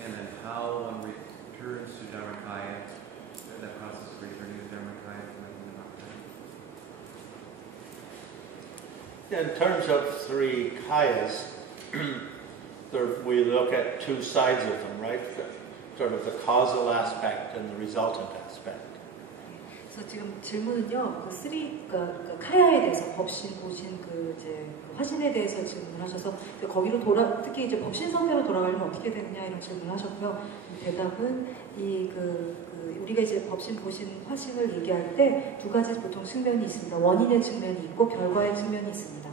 and then how one returns to Dharmakaya, that process of returning to Dharmakaya from Dhammakaya? In terms of 3 kayas, we look at 2 sides of them, right? Sort of the causal aspect and the resultant aspect. 그래서 지금 질문은요, 그 카야에 대해서 법신, 보신 이제 화신에 대해서 질문하셔서 거기로 특히 이제 법신 상태로 돌아가려면 어떻게 되느냐 이런 질문하셨고요. 대답은 우리가 이제 법신, 보신, 화신을 얘기할 때 2가지 보통 측면이 있습니다. 원인의 측면이 있고 결과의 측면이 있습니다.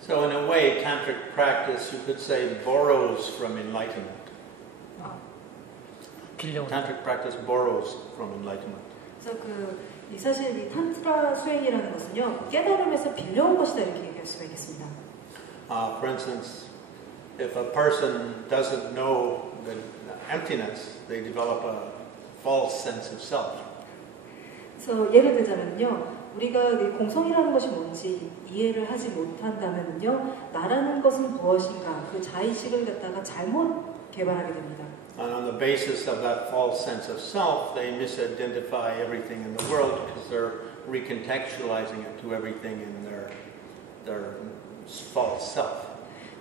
So in a way, tantric practice, you could say, borrows from enlightenment. Tantric practice borrows from enlightenment. 그래서 사실 이 탄트라 수행이라는 것은요, 깨달음에서 빌려온 것이다 이렇게 얘기할 수가 있겠습니다. For instance, if a person doesn't know the emptiness, they develop a false sense of self. 그래서 예를 들자면요, 우리가 공성이라는 것이 뭔지 이해를 하지 못한다면요, 나라는 것은 무엇인가 그 자의식을 갖다가 잘못 개발하게 됩니다. And on the basis of that false sense of self, they misidentify everything in the world because they're recontextualizing it to everything in their false self.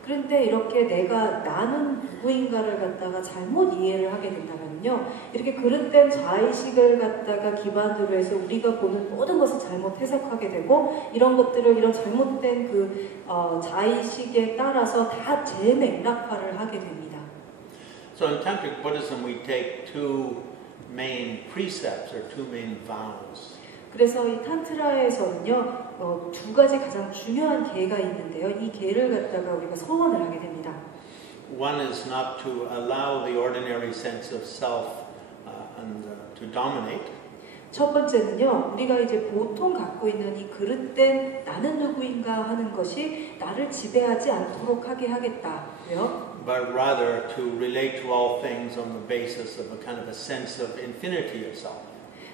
그런데 이렇게 나는 누구인가를 갖다가 잘못 이해를 하게 된다면요, 이렇게 그릇된 자의식을 갖다가 기반으로 해서 우리가 보는 모든 것을 잘못 해석하게 되고, 이런 것들을 이런 잘못된 자의식에 따라서 다 재맥락화를 하게 됩니다. So in Tantric Buddhism, we take 2 main precepts or 2 main vows. 그래서 이 탄트라에서는요, 2가지 가장 중요한 계가 있는데요. 이 계를 갖다가 우리가 서원을 하게 됩니다. One is not to allow the ordinary sense of self to dominate. 첫 번째는요, 우리가 이제 보통 갖고 있는 이 그릇된 나는 누구인가 하는 것이 나를 지배하지 않도록 하게 하겠다고요. but rather to relate to all things on the basis of a kind of a sense of infinity of self.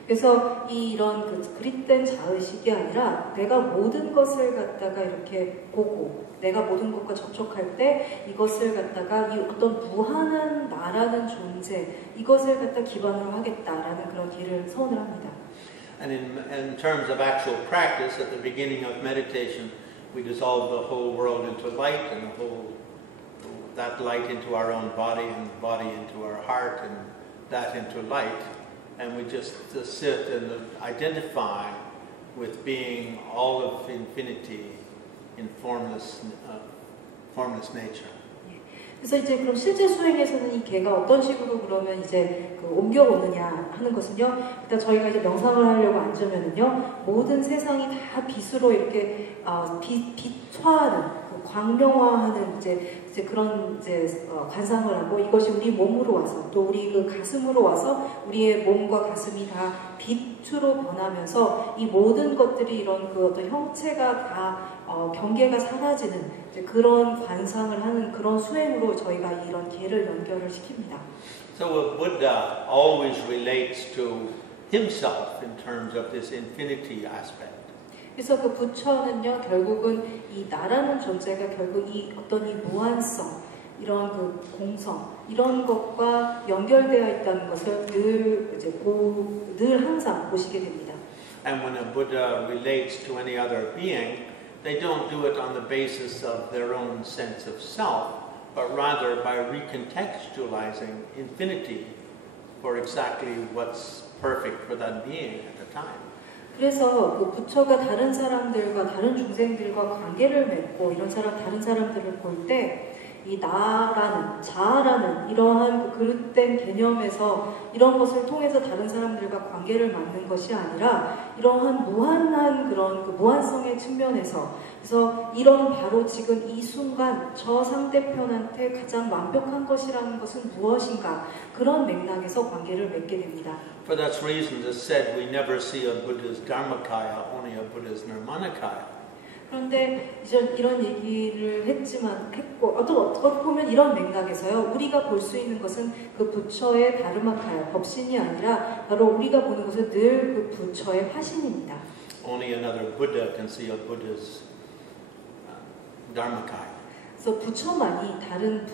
그래서 이런 그릇된 자의식이 아니라 내가 모든 것을 갖다가 이렇게 보고 내가 모든 것과 접촉할 때 이것을 갖다가 이 어떤 무한한 나라는 존재 이것을 갖다 기반으로 하겠다라는 그런 길을 선언을 합니다. And in terms of actual practice, at the beginning of meditation, we dissolve the whole world into light and that light into our own body and the body into our heart and that into light. And we just sit and identify with being all of infinity in formless nature. 그래서 이제 그럼 실제 수행에서는 이 개가 어떤 식으로 그러면 이제 옮겨오느냐 하는 것은요. 일단 저희가 이제 명상을 하려고 앉으면은요, 모든 세상이 다 빛으로 이렇게 빛화하는 광명화하는 이제 그런 이제 관상을 하고 이것이 우리 몸으로 와서 또 우리 그 가슴으로 와서 우리의 몸과 가슴이 다 빛으로 변하면서 이 모든 것들이 이런 그 어떤 형체가 다 경계가 사라지는 이제 그런 관상을 하는 그런 수행으로 저희가 이런 개를 연결을 시킵니다. So a Buddha always relates to himself in terms of this infinity aspect. 그래서 그 부처는요, 결국은 이 나라는 존재가 결국 이 어떤 이 무한성, 이런 그 공성, 이런 것과 연결되어 있다는 것을 늘 항상 보시게 됩니다. And when a Buddha relates to any other being, they don't do it on the basis of their own sense of self, but rather by recontextualizing infinity for exactly what's perfect for that being at the time. 그래서 그 부처가 다른 사람들과 다른 중생들과 관계를 맺고 이런 다른 사람들을 볼 때 이 나라는 자아라는 이러한 그 그릇된 개념에서 이런 것을 통해서 다른 사람들과 관계를 맺는 것이 아니라 이러한 무한한 그런 그 무한성의 측면에서 그래서 이런 바로 지금 이 순간 저 상대편한테 가장 완벽한 것이라는 것은 무엇인가 그런 맥락에서 관계를 맺게 됩니다. For that reason, it's said we never see a Buddha's Dharmakaya, only a Buddha's Nirmanakaya. 그런데 이런 얘기를 했고 어떻게 보면 이런 맥락에서요 우리가 볼 수 있는 것은 그 부처의 다르마카야 법신이 아니라 바로 우리가 보는 것은 늘 그 부처의 화신입니다. Only another Buddha can see a Buddha's Dharmakaya. 그래서 부처만이 다른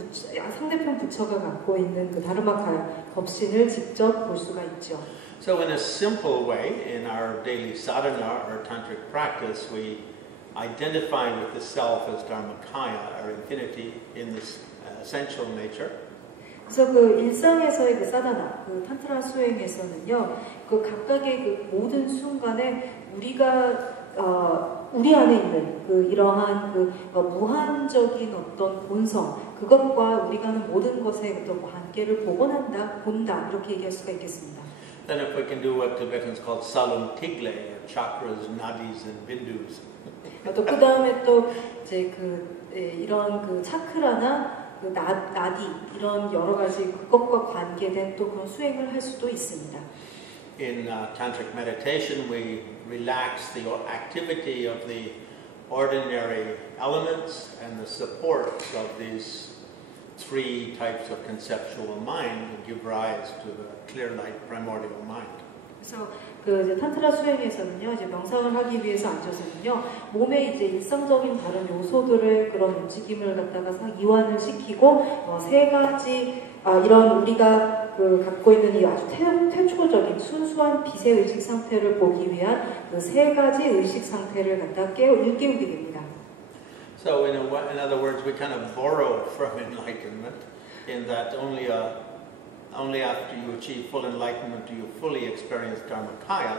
상대편 부처가 갖고 있는 그 다르마카야 법신을 직접 볼 수가 있죠. So in a simple way, in our daily sadhana or tantric practice, we identify with the self as Dharmakaya, or infinity, in this essential nature. 그래서 그 일상에서의 그 사다나, 그 탄트라 수행에서는요, 그 각각의 그 모든 순간에 우리가 우리 안에 있는 그 이러한 그 무한적인 어떤 본성, 그것과 우리가 하는 모든 것의 어떤 관계를 본다 이렇게 얘기할 수가 있겠습니다. Then if we can do what Tibetans call salum tigle, or chakras, nadis, and bindus. 또 그 다음에 또 이제 이런 그 차크라나 그 나디 이런 여러 가지 그것과 관계된 또 그런 수행을 할 수도 있습니다. In tantric meditation, we relax the activity of the ordinary elements and the supports of these three types of conceptual mind and give rise to the clear light primordial mind. 그래서 그 이제 탄트라 수행에서는요, 이제 명상을 하기 위해서 앉아서는요, 몸에 이제 일상적인 다른 요소들의 그런 움직임을 갖다가 이완을 시키고 세 가지 이런 우리가 그 갖고 있는 이 아주 태초적인 순수한 빛의 의식 상태를 보기 위한 그 세 가지 의식 상태를 갖다 일깨우게 됩니다. So in other words, we kind of borrow from enlightenment in that only after you achieve full enlightenment do you fully experience Dharmakaya,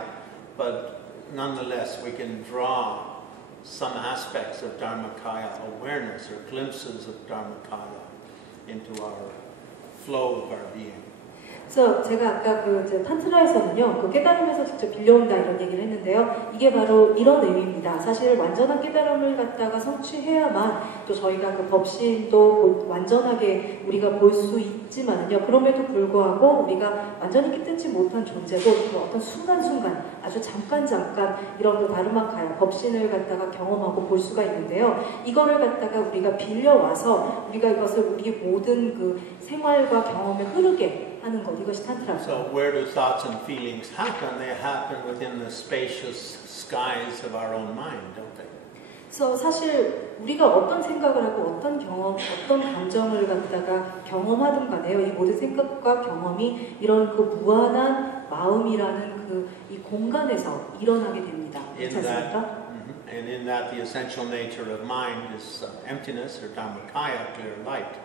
but nonetheless we can draw some aspects of Dharmakaya awareness or glimpses of Dharmakaya into our flow of our being. 그래서 제가 아까 그 이제 탄트라에서는요, 그 깨달음에서 직접 빌려온다 이런 얘기를 했는데요. 이게 바로 이런 의미입니다. 사실 완전한 깨달음을 갖다가 성취해야만 또 저희가 그 법신도 완전하게 우리가 볼 수 있지만은요. 그럼에도 불구하고 우리가 완전히 깨닫지 못한 존재도 그 어떤 순간순간 아주 잠깐 이런 그 다르마카야 법신을 갖다가 경험하고 볼 수가 있는데요. 이거를 갖다가 우리가 빌려와서 우리가 이것을 우리 모든 그 생활과 경험에 흐르게 하는 것, 이것이 탄트라죠. So where do thoughts and feelings happen? They happen within the spacious skies of our own mind, don't they? 그래서 사실 우리가 어떤 생각을 하고 어떤 경험, 어떤 감정을 갖다가 경험하든 간에요. 이 모든 생각과 경험이 이런 그 무한한 마음이라는 그 이 공간에서 일어나게 됩니다. 그렇지 않습니까? And in that the essential nature of mind is emptiness or dharmakaya, clear light.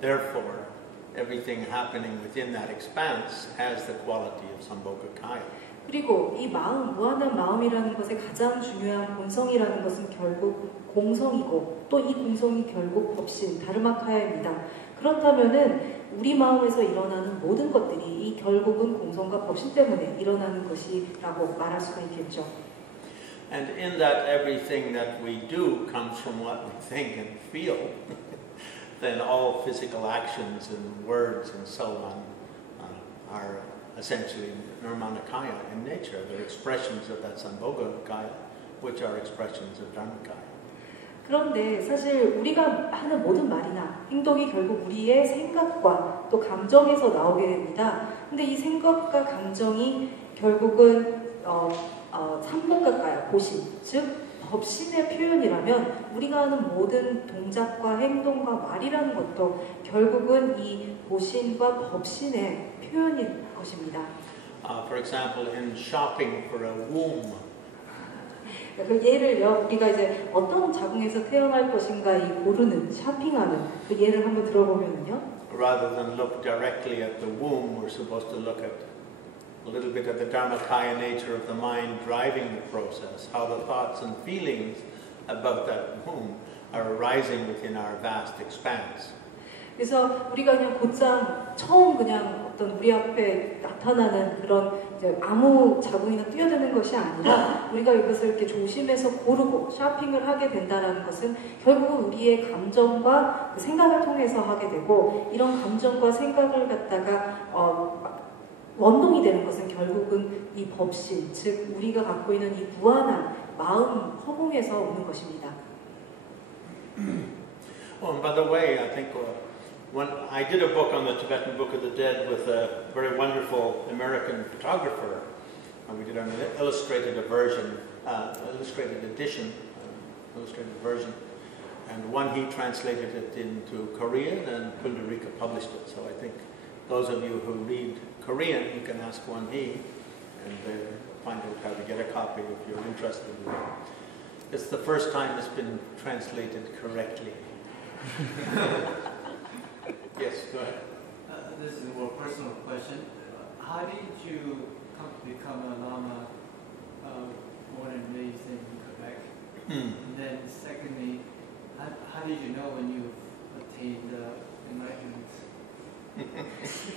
Therefore, everything happening within that expanse has the quality of sambhogakaya. 그리고 이 마음, 무한한 마음이라는 것의 가장 중요한 본성이라는 것은 결국 공성이고 또 이 공성이 결국 법신, 다르마카야입니다. 그렇다면은 우리 마음에서 일어나는 모든 것들이 이 결국은 공성과 법신 때문에 일어나는 것이라고 말할 수가 있겠죠. And in that everything that we do comes from what we think and feel, then all physical actions and words and so on are essentially nirmanakaya in nature. They're expressions of that sambhogakaya, which are expressions of dharmakaya. 그런데 사실 우리가 하는 모든 말이나 행동이 결국 우리의 생각과 또 감정에서 나오게 됩니다. 근데 이 생각과 감정이 결국은 삼목가까야 보신, 즉 법신의 표현이라면 우리가 하는 모든 동작과 행동과 말이라는 것도 결국은 이 보신과 법신의 표현인 것입니다. For example, in shopping for a womb, 그 예를요, 우리가 이제 어떤 자궁에서 태어날 것인가 이 고르는, 쇼핑하는 그 예를 한번 들어보면요. rather than look directly at the womb, we're supposed to look at a little bit of the dharmakaya nature of the mind driving the process, how the thoughts and feelings about that womb are arising within our vast expanse. 그래서 우리가 그냥 곧장 처음 그냥 어떤 우리 앞에 나타나는 그런 이제 아무 자궁이나 뛰어드는 것이 아니라 우리가 이것을 이렇게 조심해서 고르고 쇼핑을 하게 된다는 것은 결국은 우리의 감정과 그 생각을 통해서 하게 되고 이런 감정과 생각을 갖다가 원동이 되는 것은 결국은 이 법신, 즉 우리가 갖고 있는 이 무한한 마음 허공에서 오는 것입니다. Oh, and by the way, I think when I did a book on the Tibetan Book of the Dead with a very wonderful American photographer, and we did an illustrated version, illustrated version, and one he translated it into Korean, and Pundarika published it. So I think those of you who read Korean, you can ask Wan Hee and find out how to get a copy if you're interested in it. It's the first time it's been translated correctly. Yes, go ahead. This is a more personal question. How did you come to become a Lama born and raised in Quebec? And then secondly, how did you know when you attained enlightenment?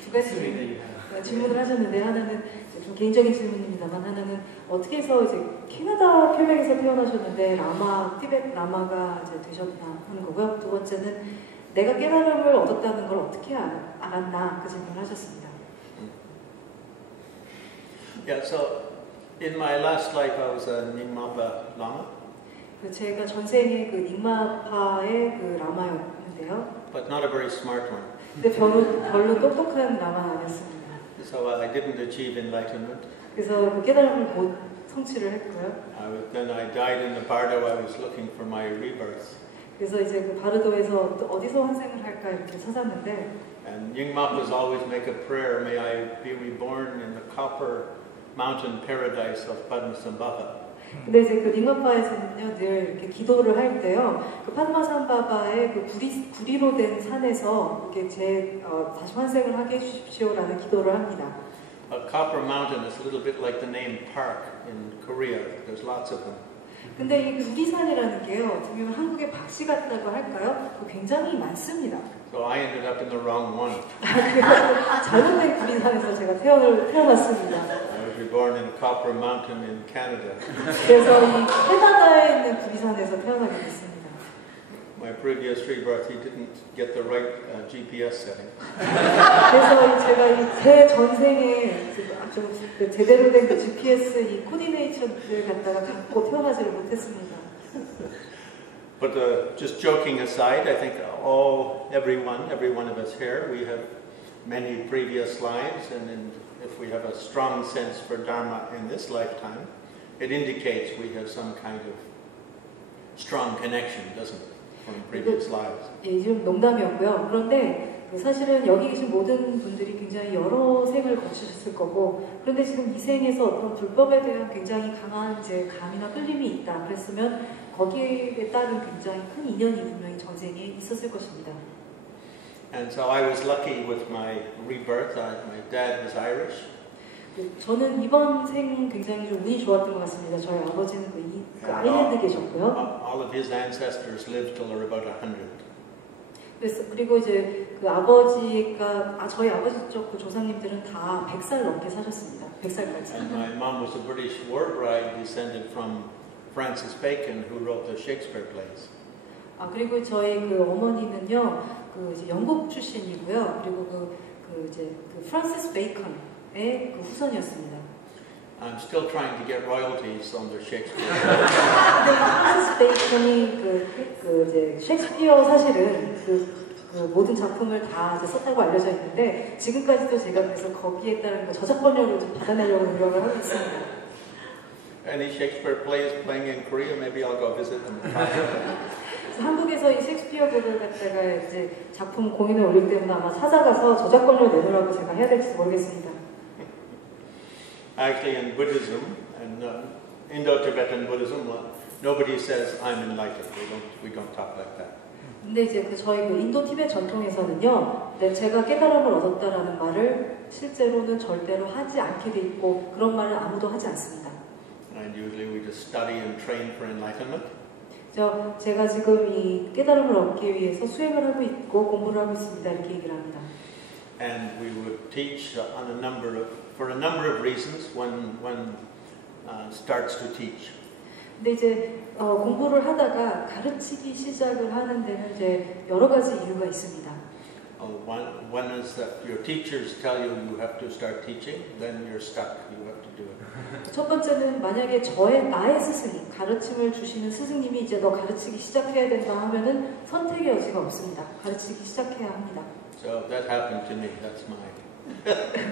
두 가지 질문을 하셨는데 하나는 좀 개인적인 질문입니다만 하나는 어떻게 해서 이제 캐나다 퀘벡에서 태어나셨는데 라마, 티벳 라마가 이제 되셨나 하는 거고요. 두 번째는 내가 깨달음을 얻었다는 걸 어떻게 알았나 그 질문을 하셨습니다. Yeah, so in my last life I was a Nyingmapa Lama. 제가 전생에 그 닉마파의 그 라마였는데요. But not a very smart one. 근데 별로 똑똑한 라마는 아니었습니다. So I didn't achieve enlightenment. 그래서 그 깨달음을 못 성취를 했고요. Then I died in the bardo. I was looking for my rebirth. 그래서 이제 그 바르도에서 어디서 환생을 할까 이렇게 찾았는데. And Nyingmapas always make a prayer, may I be reborn in the copper mountain paradise of Padmasambhava. 근데 이제 그 닉마파에서는요 늘 이렇게 기도를 할 때요 그 파드마삼바바의 그 구리로 된 산에서 이렇게 다시 환생을 하게 해주십시오라는 기도를 합니다. A copper mountain is a little bit like the name park in Korea. There's lots of them. 근데 이 구리산이라는 게요, 어떻게 보면 한국의 박씨 같다고 할까요? 굉장히 많습니다. So I ended up in the wrong one. 잘못된 구리산에서 제가 태어났습니다. I was reborn in Copper Mountain in Canada. 그래서 이 캐나다에 있는 구리산에서 태어나게 됐습니다. My previous rebirth, he didn't get the right GPS setting. 그래서 제가 제 전생에 좀 제대로 된 그 GPS 이 코디네이션을 갖고 태어나지를 못했습니다. But just joking aside, I think every one of us here, we have many previous lives, and if we have a strong sense for Dharma in this lifetime, it indicates we have some kind of strong connection, doesn't it, from previous lives? 예, 좀 농담이었고요. 그런데 사실은 여기 계신 모든 분들이 굉장히 여러 생을 거치셨을 거고, 그런데 지금 이 생에서 어떤 불법에 대한 굉장히 강한 이제 감이나 끌림이 있다 그랬으면 거기에 따른 굉장히 큰 인연이 분명히 전생에 있었을 것입니다. And so I was lucky with my rebirth. My dad was Irish. 저는 이번 생 굉장히 좀 운이 좋았던 것 같습니다. 저희 아버지는 그 아일랜드 계셨고요. All of his ancestors lived till they were about 100. 그리고 이제 그 아버지가 저희 아버지 쪽 그 조상님들은 다 100살 넘게 사셨습니다. 100살까지. And my mom was a British war bride descended from Francis Bacon, who wrote the Shakespeare plays. 그리고 저희 그 어머니는요, 그 이제 영국 출신이고요. 그리고 이제 프란시스 베이컨의 그 후손이었습니다. I'm still trying to get royalties on their Shakespeare. 근데 프란시스 베이컨이 이제 셰익스피어 사실은 그 모든 작품을 다 이제 썼다고 알려져 있는데 지금까지도 제가 그래서 거기에 따른 저작권료를 좀 받아내려고 노력을 하고 있습니다. Any Shakespeare plays playing in Korea? Maybe I'll go visit them. 한국에서 이 셰익스피어들을 갖다가 이제 작품 공연에 올릴 때는 아마 찾아가서 저작권료를 내놓으라고 제가 해야 될지 모르겠습니다. Actually, in Buddhism and Indo-Tibetan Buddhism, nobody says I'm enlightened. We don't talk like that. 근데 이제 저희 인도 티베트 전통에서는요, 제가 깨달음을 얻었다라는 말을 실제로는 절대로 하지 않게 돼 있고 그런 말을 아무도 하지 않습니다. And usually we just study and train for enlightenment. 제가 지금 이 깨달음을 얻기 위해서 수행을 하고 있고 공부를 하고 있습니다. 이렇게 얘기를 합니다. And we would teach for a number of reasons. One starts to teach. 근데 이제 공부를 하다가 가르치기 시작을 하는 데는 이제 여러 가지 이유가 있습니다. One is that your teachers tell you have to start teaching, then you're stuck. You have to do it. 첫 번째는 만약에 나의 스승이 가르침을 주시는 스승님이 이제 너 가르치기 시작해야 된다 하면은 선택의 여지가 없습니다. 가르치기 시작해야 합니다. So that happened to me. That's my.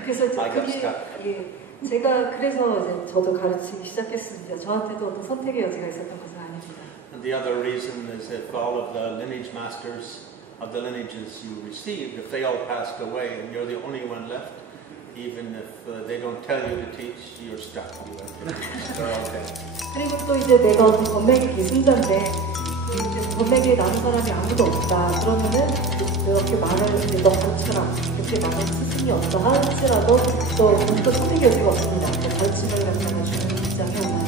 그래서 이제 I got stuck. 제가 그래서 이제 저도 가르치기 시작했습니다. 저한테도 어떤 선택의 여지가 있었던 것은 아닙니다. And the other reason is if all of the lineage masters of the lineages you received, if they all passed away and you're the only one left, even if they don't tell you to teach, you're stuck. You have to teach. They're all dead. 그리고 또 이제 내가 어떤 권맥의 계승자인데 권맥에 나는 사람이 아무도 없다. 그러면은 이렇게 말을 이제 너 가르쳐라. 이렇게 말하는 스승이 없다 할지라도 또 선택의 여지가 없습니다. 가르침을 갖다가 주는 입장에